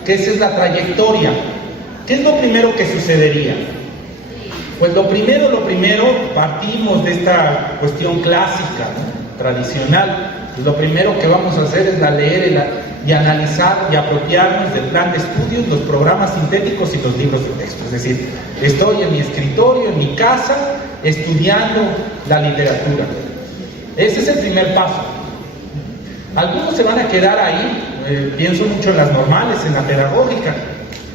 que esa es la trayectoria. ¿Qué es lo primero que sucedería? Pues lo primero, partimos de esta cuestión clásica, ¿no? Tradicional. Lo primero que vamos a hacer es leer y analizar y apropiarnos del plan de estudios, los programas sintéticos y los libros de texto. Es decir, estoy en mi escritorio, en mi casa, estudiando la literatura. Ese es el primer paso. Algunos se van a quedar ahí, pienso mucho en las normales, en la pedagógica.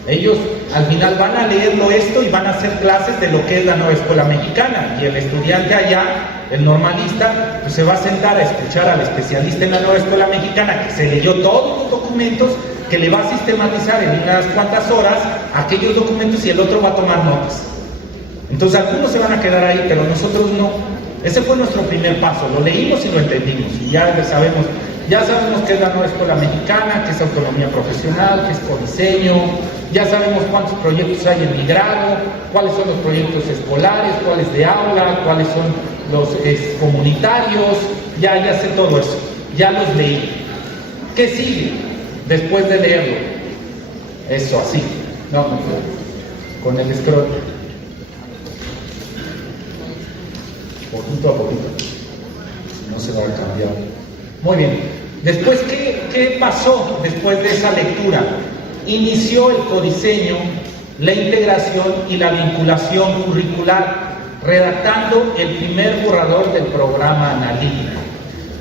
Ellos al final van a leerlo esto y van a hacer clases de lo que es la nueva escuela mexicana, y el estudiante allá, el normalista, pues se va a sentar a escuchar al especialista en la nueva escuela mexicana, que se leyó todos los documentos, que le va a sistematizar en unas cuantas horas aquellos documentos, y el otro va a tomar notas. Entonces algunos se van a quedar ahí, pero nosotros no. Ese fue nuestro primer paso, lo leímos y lo entendimos, y ya sabemos qué es la nueva escuela mexicana, qué es autonomía profesional, qué es codiseño, ya sabemos cuántos proyectos hay en mi grado, cuáles son los proyectos escolares, cuáles de aula, cuáles son los comunitarios, ya sé todo eso, ya los leí. ¿Qué sigue después de leerlo? Eso, así, no, con el scroll, poquito a poquito, no se va a cambiar. Muy bien. Después, ¿qué pasó después de esa lectura? Inició el codiseño, la integración y la vinculación curricular, redactando el primer borrador del programa analítico.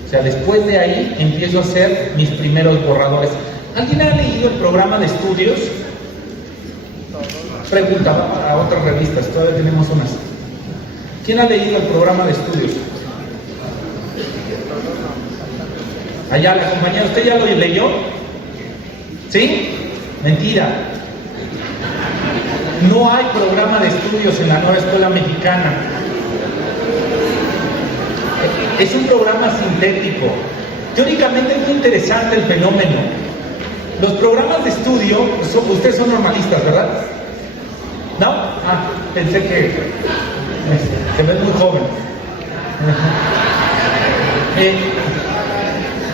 O sea, después de ahí empiezo a hacer mis primeros borradores. ¿Alguien ha leído el programa de estudios? Pregunta a otras revistas, todavía tenemos unas. ¿Quién ha leído el programa de estudios? Allá la compañera, ¿usted ya lo leyó? ¿Sí? Mentira. No hay programa de estudios en la nueva escuela mexicana. Es un programa sintético. Teóricamente es muy interesante el fenómeno. Los programas de estudio, ustedes son normalistas, ¿verdad? ¿No? Ah, pensé que se ven muy joven.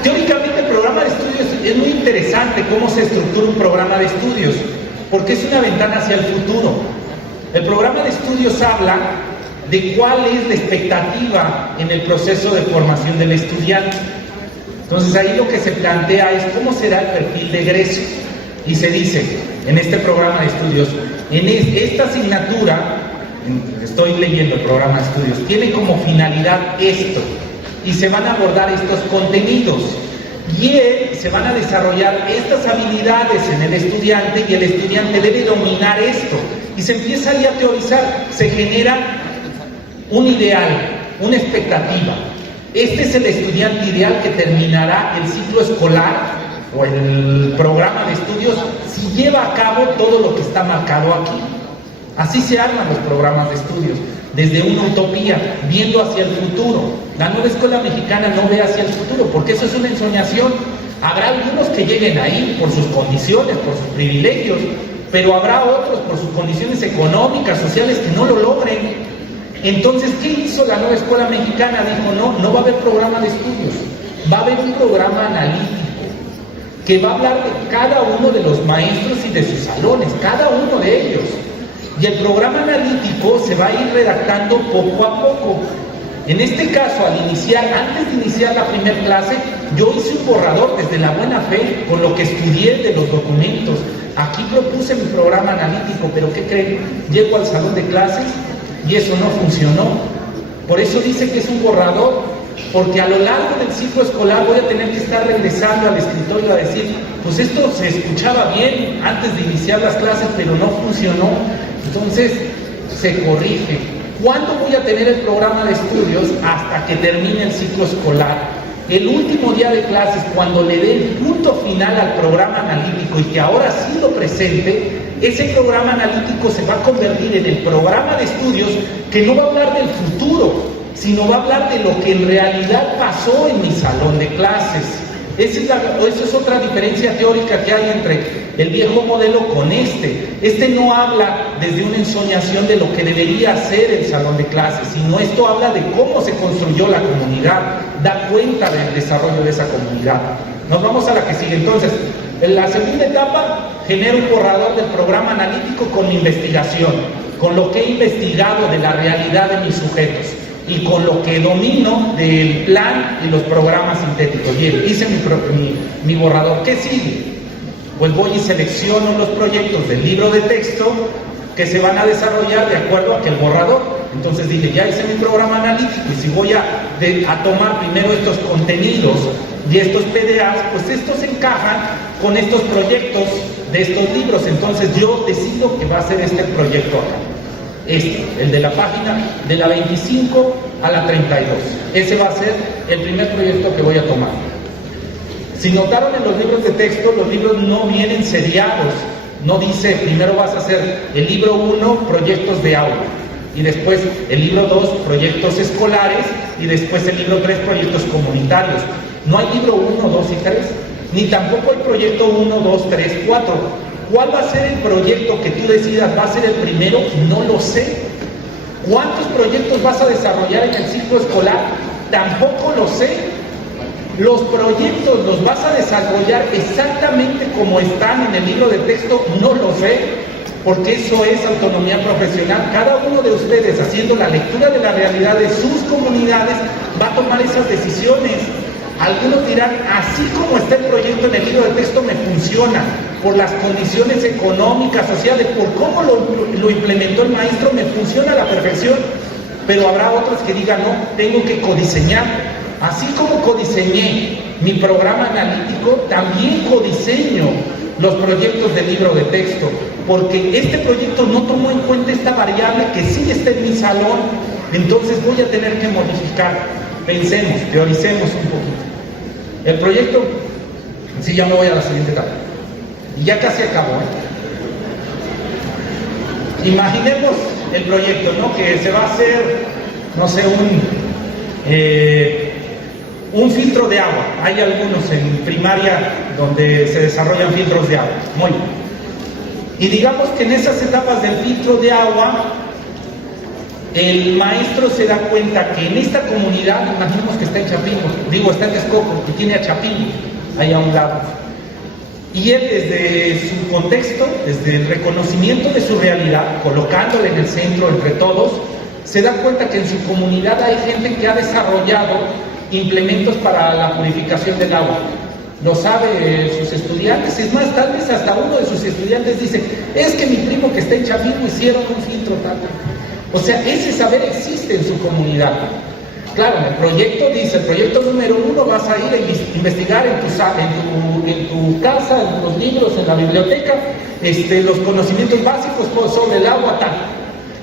Teóricamente el programa de estudios es muy interesante cómo se estructura un programa de estudios, porque es una ventana hacia el futuro. El programa de estudios habla de cuál es la expectativa en el proceso de formación del estudiante. Entonces ahí lo que se plantea es cómo será el perfil de egreso. Y se dice, en este programa de estudios, en esta asignatura, estoy leyendo el programa de estudios, tiene como finalidad esto, y se van a abordar estos contenidos, y se van a desarrollar estas habilidades en el estudiante, y el estudiante debe dominar esto, y se empieza ahí a teorizar, se genera un ideal, una expectativa. Este es el estudiante ideal que terminará el ciclo escolar o el programa de estudios si lleva a cabo todo lo que está marcado aquí. Así se arman los programas de estudios, desde una utopía, viendo hacia el futuro. La nueva escuela mexicana no ve hacia el futuro, porque eso es una ensoñación. Habrá algunos que lleguen ahí por sus condiciones, por sus privilegios, pero habrá otros por sus condiciones económicas, sociales, que no lo logren. Entonces, ¿qué hizo la nueva escuela mexicana? Dijo, no va a haber programa de estudios, va a haber un programa analítico. que va a hablar de cada uno de los maestros y de sus salones, cada uno de ellos. Y el programa analítico se va a ir redactando poco a poco. En este caso, antes de iniciar la primera clase, yo hice un borrador desde la buena fe, con lo que estudié de los documentos. Aquí propuse mi programa analítico, pero ¿qué creen? Llego al salón de clases y eso no funcionó. Por eso dice que es un borrador, porque a lo largo del ciclo escolar voy a tener que estar regresando al escritorio a decir, pues esto se escuchaba bien antes de iniciar las clases, pero no funcionó. Entonces, se corrige. ¿Cuándo voy a tener el programa de estudios? Hasta que termine el ciclo escolar. El último día de clases, cuando le dé el punto final al programa analítico y que ahora sí lo presente, ese programa analítico se va a convertir en el programa de estudios que no va a hablar del futuro, sino va a hablar de lo que en realidad pasó en mi salón de clases. Esa es otra diferencia teórica que hay entre el viejo modelo con este. Este no habla desde una ensoñación de lo que debería ser el salón de clases, sino esto habla de cómo se construyó la comunidad, da cuenta del desarrollo de esa comunidad. Nos vamos a la que sigue. Entonces, en la segunda etapa, genero un borrador del programa analítico con mi investigación, con lo que he investigado de la realidad de mis sujetos y con lo que domino del plan y los programas sintéticos. Bien, hice mi borrador. ¿Qué sigue? Pues voy y selecciono los proyectos del libro de texto que se van a desarrollar de acuerdo a aquel borrador. Entonces dije, ya hice mi programa analítico y si voy a tomar primero estos contenidos y estos PDAs, pues estos encajan con estos proyectos de estos libros. Entonces yo decido que va a ser este proyecto acá. El de la página de la 25 a la 32. Ese va a ser el primer proyecto que voy a tomar. Si notaron en los libros de texto, los libros no vienen seriados. No dice, primero vas a hacer el libro 1, proyectos de aula, y después el libro 2, proyectos escolares, y después el libro 3, proyectos comunitarios. No hay libro 1, 2 y 3, ni tampoco hay proyecto 1, 2, 3, 4. ¿Cuál va a ser el proyecto que tú decidas? ¿Va a ser el primero? No lo sé. ¿Cuántos proyectos vas a desarrollar en el ciclo escolar? Tampoco lo sé. Los proyectos los vas a desarrollar exactamente como están en el libro de texto, no lo sé, porque eso es autonomía profesional. Cada uno de ustedes, haciendo la lectura de la realidad de sus comunidades, va a tomar esas decisiones. Algunos dirán, así como está el proyecto en el libro de texto me funciona, por las condiciones económicas, sociales, por cómo lo implementó el maestro, me funciona a la perfección. Pero habrá otros que digan, no, tengo que codiseñar. Así como codiseñé mi programa analítico, también codiseño los proyectos del libro de texto, porque este proyecto no tomó en cuenta esta variable que sí está en mi salón, entonces voy a tener que modificar. Pensemos, teoricemos un poquito. El proyecto, sí, ya me voy a la siguiente etapa. Y ya casi acabo, Imaginemos el proyecto, ¿no? Que se va a hacer, no sé, un filtro de agua. Hay algunos en primaria donde se desarrollan filtros de agua. Muy bien. Y digamos que en esas etapas del filtro de agua, el maestro se da cuenta que en esta comunidad, imaginemos que está en Chapingo, está en Texcoco y tiene a Chapingo ahí a un lado. Y él desde su contexto, desde el reconocimiento de su realidad, colocándole en el centro entre todos, se da cuenta que en su comunidad hay gente que ha desarrollado implementos para la purificación del agua. Lo sabe sus estudiantes, es más, tal vez hasta uno de sus estudiantes dice, es que mi primo que está en Chapingo hicieron un filtro tal. O sea, ese saber existe en su comunidad. Claro, en el proyecto dice, el proyecto número 1 vas a ir a investigar en tu casa, en los libros, en la biblioteca, los conocimientos básicos sobre el agua tal.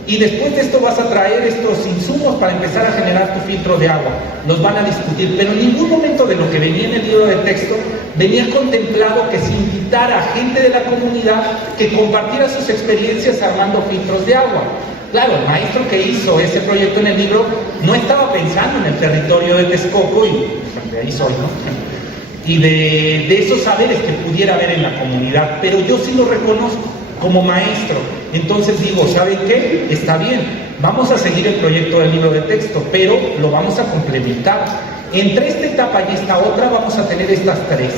Y después de esto vas a traer estos insumos para empezar a generar tu filtro de agua. Los van a discutir, pero en ningún momento de lo que venía en el libro de texto venía contemplado que se invitara a gente de la comunidad que compartiera sus experiencias armando filtros de agua. Claro, el maestro que hizo ese proyecto en el libro no estaba pensando en el territorio de Texcoco y de ahí soy, ¿no? Y de esos saberes que pudiera haber en la comunidad, pero yo sí lo reconozco como maestro. Entonces digo, ¿saben qué? Está bien, vamos a seguir el proyecto del libro de texto, pero lo vamos a complementar. Entre esta etapa y esta otra vamos a tener estas tres.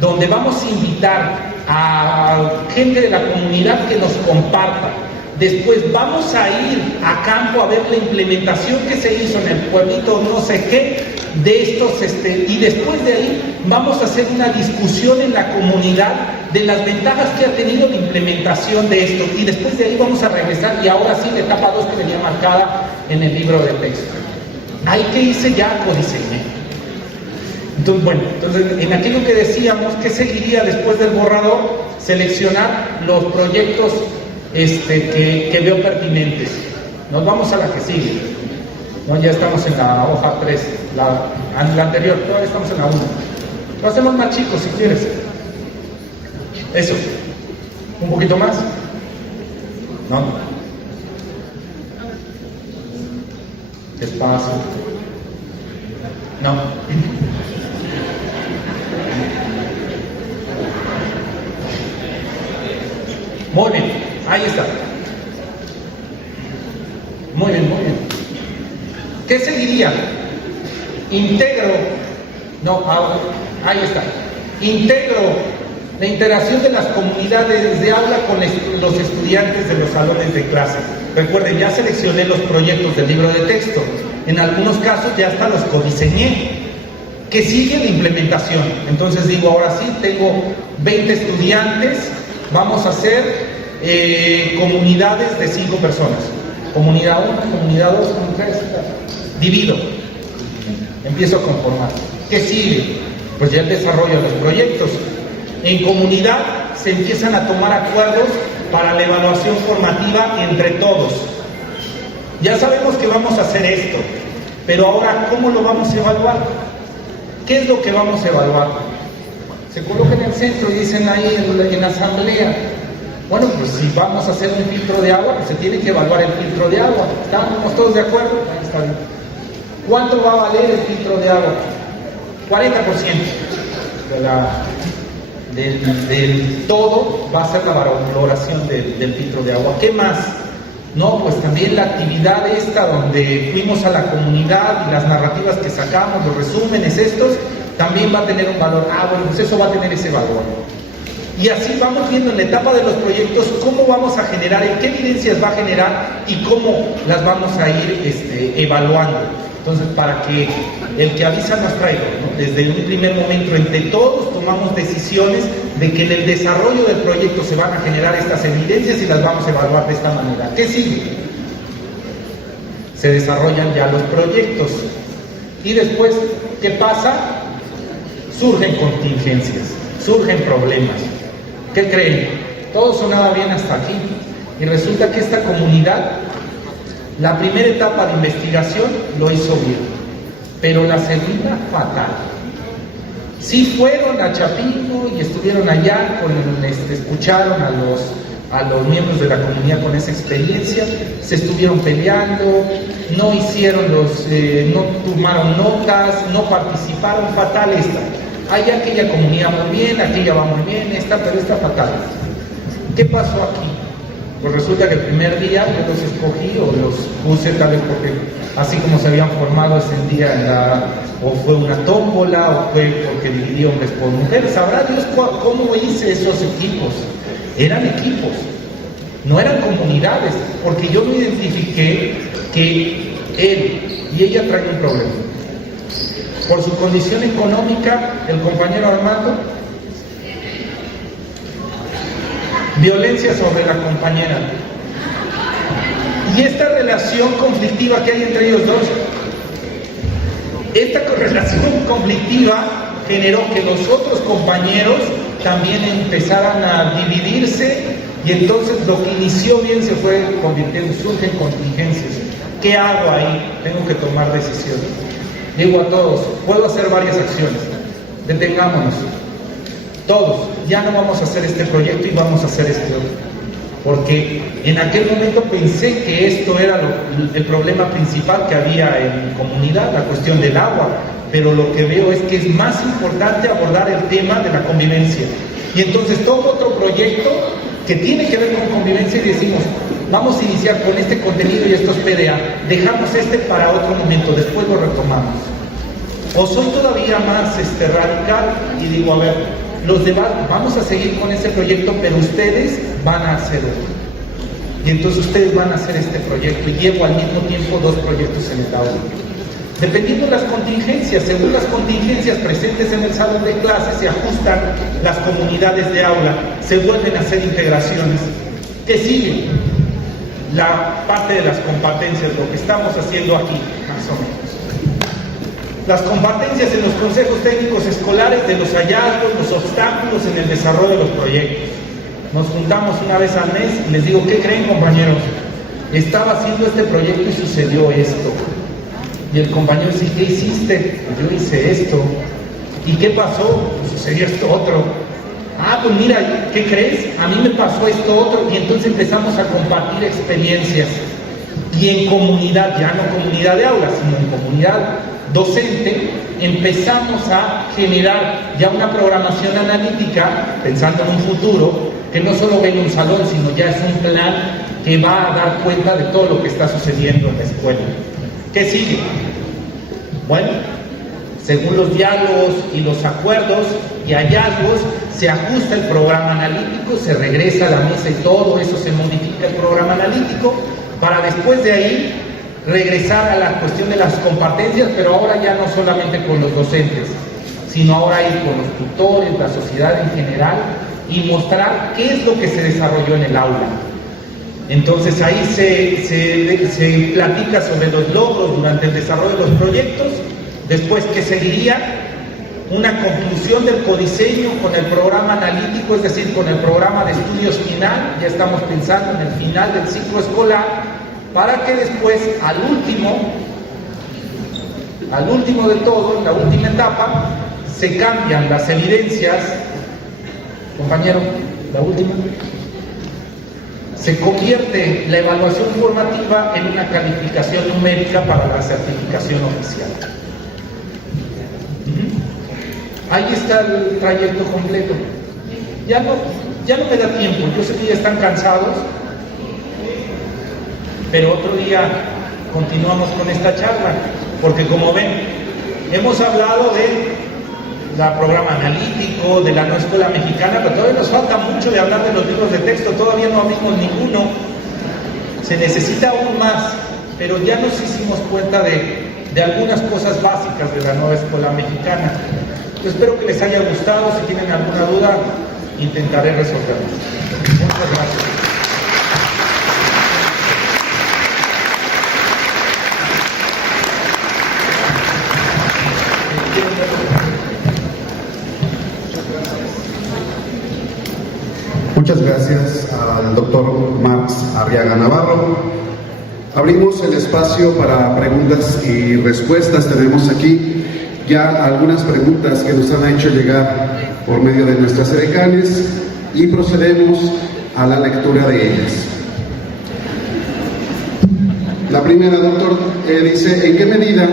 donde vamos a invitar a gente de la comunidad que nos comparta. Después vamos a ir a campo a ver la implementación que se hizo en el pueblito no sé qué de estos, y después de ahí vamos a hacer una discusión en la comunidad de las ventajas que ha tenido la implementación de esto, y después de ahí vamos a regresar, y ahora sí la etapa 2 que venía marcada en el libro de texto. Ahí que hice ya codiseñé. Entonces, bueno, en aquello que decíamos, ¿qué seguiría después del borrador? Seleccionar los proyectos que veo pertinentes. Nos vamos a la que sigue. No, ya estamos en la hoja 3, la anterior, todavía estamos en la 1. Lo hacemos más chicos si quieres. Eso. Un poquito más. No. Despacio. No. Muy bien, ahí está. Muy bien, muy bien. ¿Qué seguiría? Integro. No, ahí está. Integro la interacción de las comunidades de aula con los estudiantes de los salones de clase. Recuerden, ya seleccioné los proyectos del libro de texto. En algunos casos ya hasta los codiseñé. Que sigue la implementación. Entonces digo, ahora sí, tengo 20 estudiantes. Vamos a hacer comunidades de 5 personas. Comunidad 1, comunidad 2, comunidad 3. Divido. Empiezo a conformar. ¿Qué sigue? Pues ya el desarrollo de los proyectos. En comunidad se empiezan a tomar acuerdos para la evaluación formativa entre todos. Ya sabemos que vamos a hacer esto, pero ahora, ¿cómo lo vamos a evaluar? ¿Qué es lo que vamos a evaluar? Se coloca en el centro y dicen ahí en la asamblea, bueno, pues si vamos a hacer un filtro de agua, pues se tiene que evaluar el filtro de agua. ¿Estamos todos de acuerdo? Ahí está bien. ¿Cuánto va a valer el filtro de agua? 40% del todo va a ser la valoración del filtro de agua. ¿Qué más? No, pues también la actividad esta donde fuimos a la comunidad y las narrativas que sacamos, los resúmenes estos, también va a tener un valor. Bueno, pues eso va a tener ese valor. Y así vamos viendo en la etapa de los proyectos cómo vamos a generar, qué evidencias va a generar y cómo las vamos a ir evaluando. Entonces, para que el que avisa no es traidor, ¿no? Desde un primer momento, entre todos tomamos decisiones de que en el desarrollo del proyecto se van a generar estas evidencias y las vamos a evaluar de esta manera. ¿Qué sigue? Se desarrollan ya los proyectos. Y después, ¿qué pasa? Surgen contingencias, surgen problemas. ¿Qué creen? Todo sonaba bien hasta aquí. Y resulta que esta comunidad, la primera etapa de investigación lo hizo bien, pero la segunda fatal. Sí fueron a Chapingo y estuvieron allá, escucharon a los miembros de la comunidad con esa experiencia, se estuvieron peleando, no hicieron no tomaron notas, no participaron, fatal esta. Hay aquella comunidad muy bien, aquella va muy bien, pero esta fatal. ¿Qué pasó aquí? Pues resulta que el primer día yo los escogí o los puse tal vez porque así como se habían formado ese día o fue una tómbola o fue porque dividí hombres por mujeres. Sabrá Dios cómo hice esos equipos. Eran equipos, no eran comunidades, porque yo me identifiqué que él y ella traen un problema. Por su condición económica, el compañero Armando, violencia sobre la compañera. Y esta relación conflictiva que hay entre ellos dos, esta relación conflictiva generó que los otros compañeros también empezaran a dividirse y entonces lo que inició bien se fue convirtiendo, surgen contingencias. ¿Qué hago ahí? Tengo que tomar decisiones. Digo a todos, puedo hacer varias acciones. Detengámonos. Todos, ya no vamos a hacer este proyecto y vamos a hacer este otro. Porque en aquel momento pensé que esto era el problema principal que había en comunidad, la cuestión del agua. Pero lo que veo es que es más importante abordar el tema de la convivencia. Y entonces tomo otro proyecto que tiene que ver con convivencia y decimos, vamos a iniciar con este contenido y estos PDA, dejamos para otro momento, después lo retomamos. O soy todavía más radical y digo, a ver, vamos a seguir con ese proyecto, pero ustedes van a hacer otro. Y entonces ustedes van a hacer este proyecto, y llevo al mismo tiempo 2 proyectos en el aula. Dependiendo de las contingencias, según las contingencias presentes en el salón de clases, se ajustan las comunidades de aula, se vuelven a hacer integraciones. ¿Qué sigue? La parte de las competencias, lo que estamos haciendo aquí, más o menos. Las competencias en los consejos técnicos escolares de los hallazgos, los obstáculos en el desarrollo de los proyectos. Nos juntamos una vez al mes y les digo, ¿qué creen, compañeros? Estaba haciendo este proyecto y sucedió esto. Y el compañero dice, ¿qué hiciste? Pues yo hice esto. ¿Y qué pasó? Pues sucedió esto otro. Ah, pues mira, ¿qué crees? A mí me pasó esto otro. Y entonces empezamos a compartir experiencias. Y en comunidad, ya no comunidad de aula, sino en comunidad docente, empezamos a generar ya una programación analítica, pensando en un futuro, que no solo ve en un salón, sino ya es un plan que va a dar cuenta de todo lo que está sucediendo en la escuela. ¿Qué sigue? Bueno, según los diálogos y los acuerdos y hallazgos, se ajusta el programa analítico, se regresa a la mesa y todo eso se modifica el programa analítico, para después de ahí regresar a la cuestión de las competencias, pero ahora ya no solamente con los docentes, sino ahora ir con los tutores, la sociedad en general, y mostrar qué es lo que se desarrolló en el aula. Entonces ahí se platica sobre los logros durante el desarrollo de los proyectos, después que seguiría una conclusión del codiseño con el programa analítico, es decir, con el programa de estudios final, ya estamos pensando en el final del ciclo escolar, para que después, al último de todo, en la última etapa, se cambian las evidencias, compañero, la última, se convierte la evaluación formativa en una calificación numérica para la certificación oficial. Ahí está el trayecto completo. Ya no me da tiempo, yo sé que ya están cansados, pero otro día continuamos con esta charla, porque como ven, hemos hablado de la programa analítico, de la nueva escuela mexicana, pero todavía nos falta mucho de hablar de los libros de texto, todavía no abrimos ninguno, se necesita aún más, pero ya nos hicimos cuenta de algunas cosas básicas de la nueva escuela mexicana. Yo espero que les haya gustado, si tienen alguna duda, intentaré resolverlas. Muchas gracias. Muchas gracias al doctor Marx Arriaga Navarro. Abrimos el espacio para preguntas y respuestas. Tenemos aquí ya algunas preguntas que nos han hecho llegar por medio de nuestras edecanes y procedemos a la lectura de ellas. La primera, doctor, dice, ¿en qué medida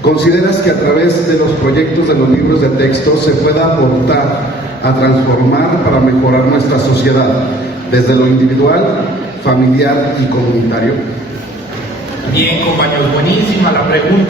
consideras que a través de los proyectos de los libros de texto se pueda aportar a transformar para mejorar nuestra sociedad, desde lo individual, familiar y comunitario? Bien, compañeros, buenísima la pregunta.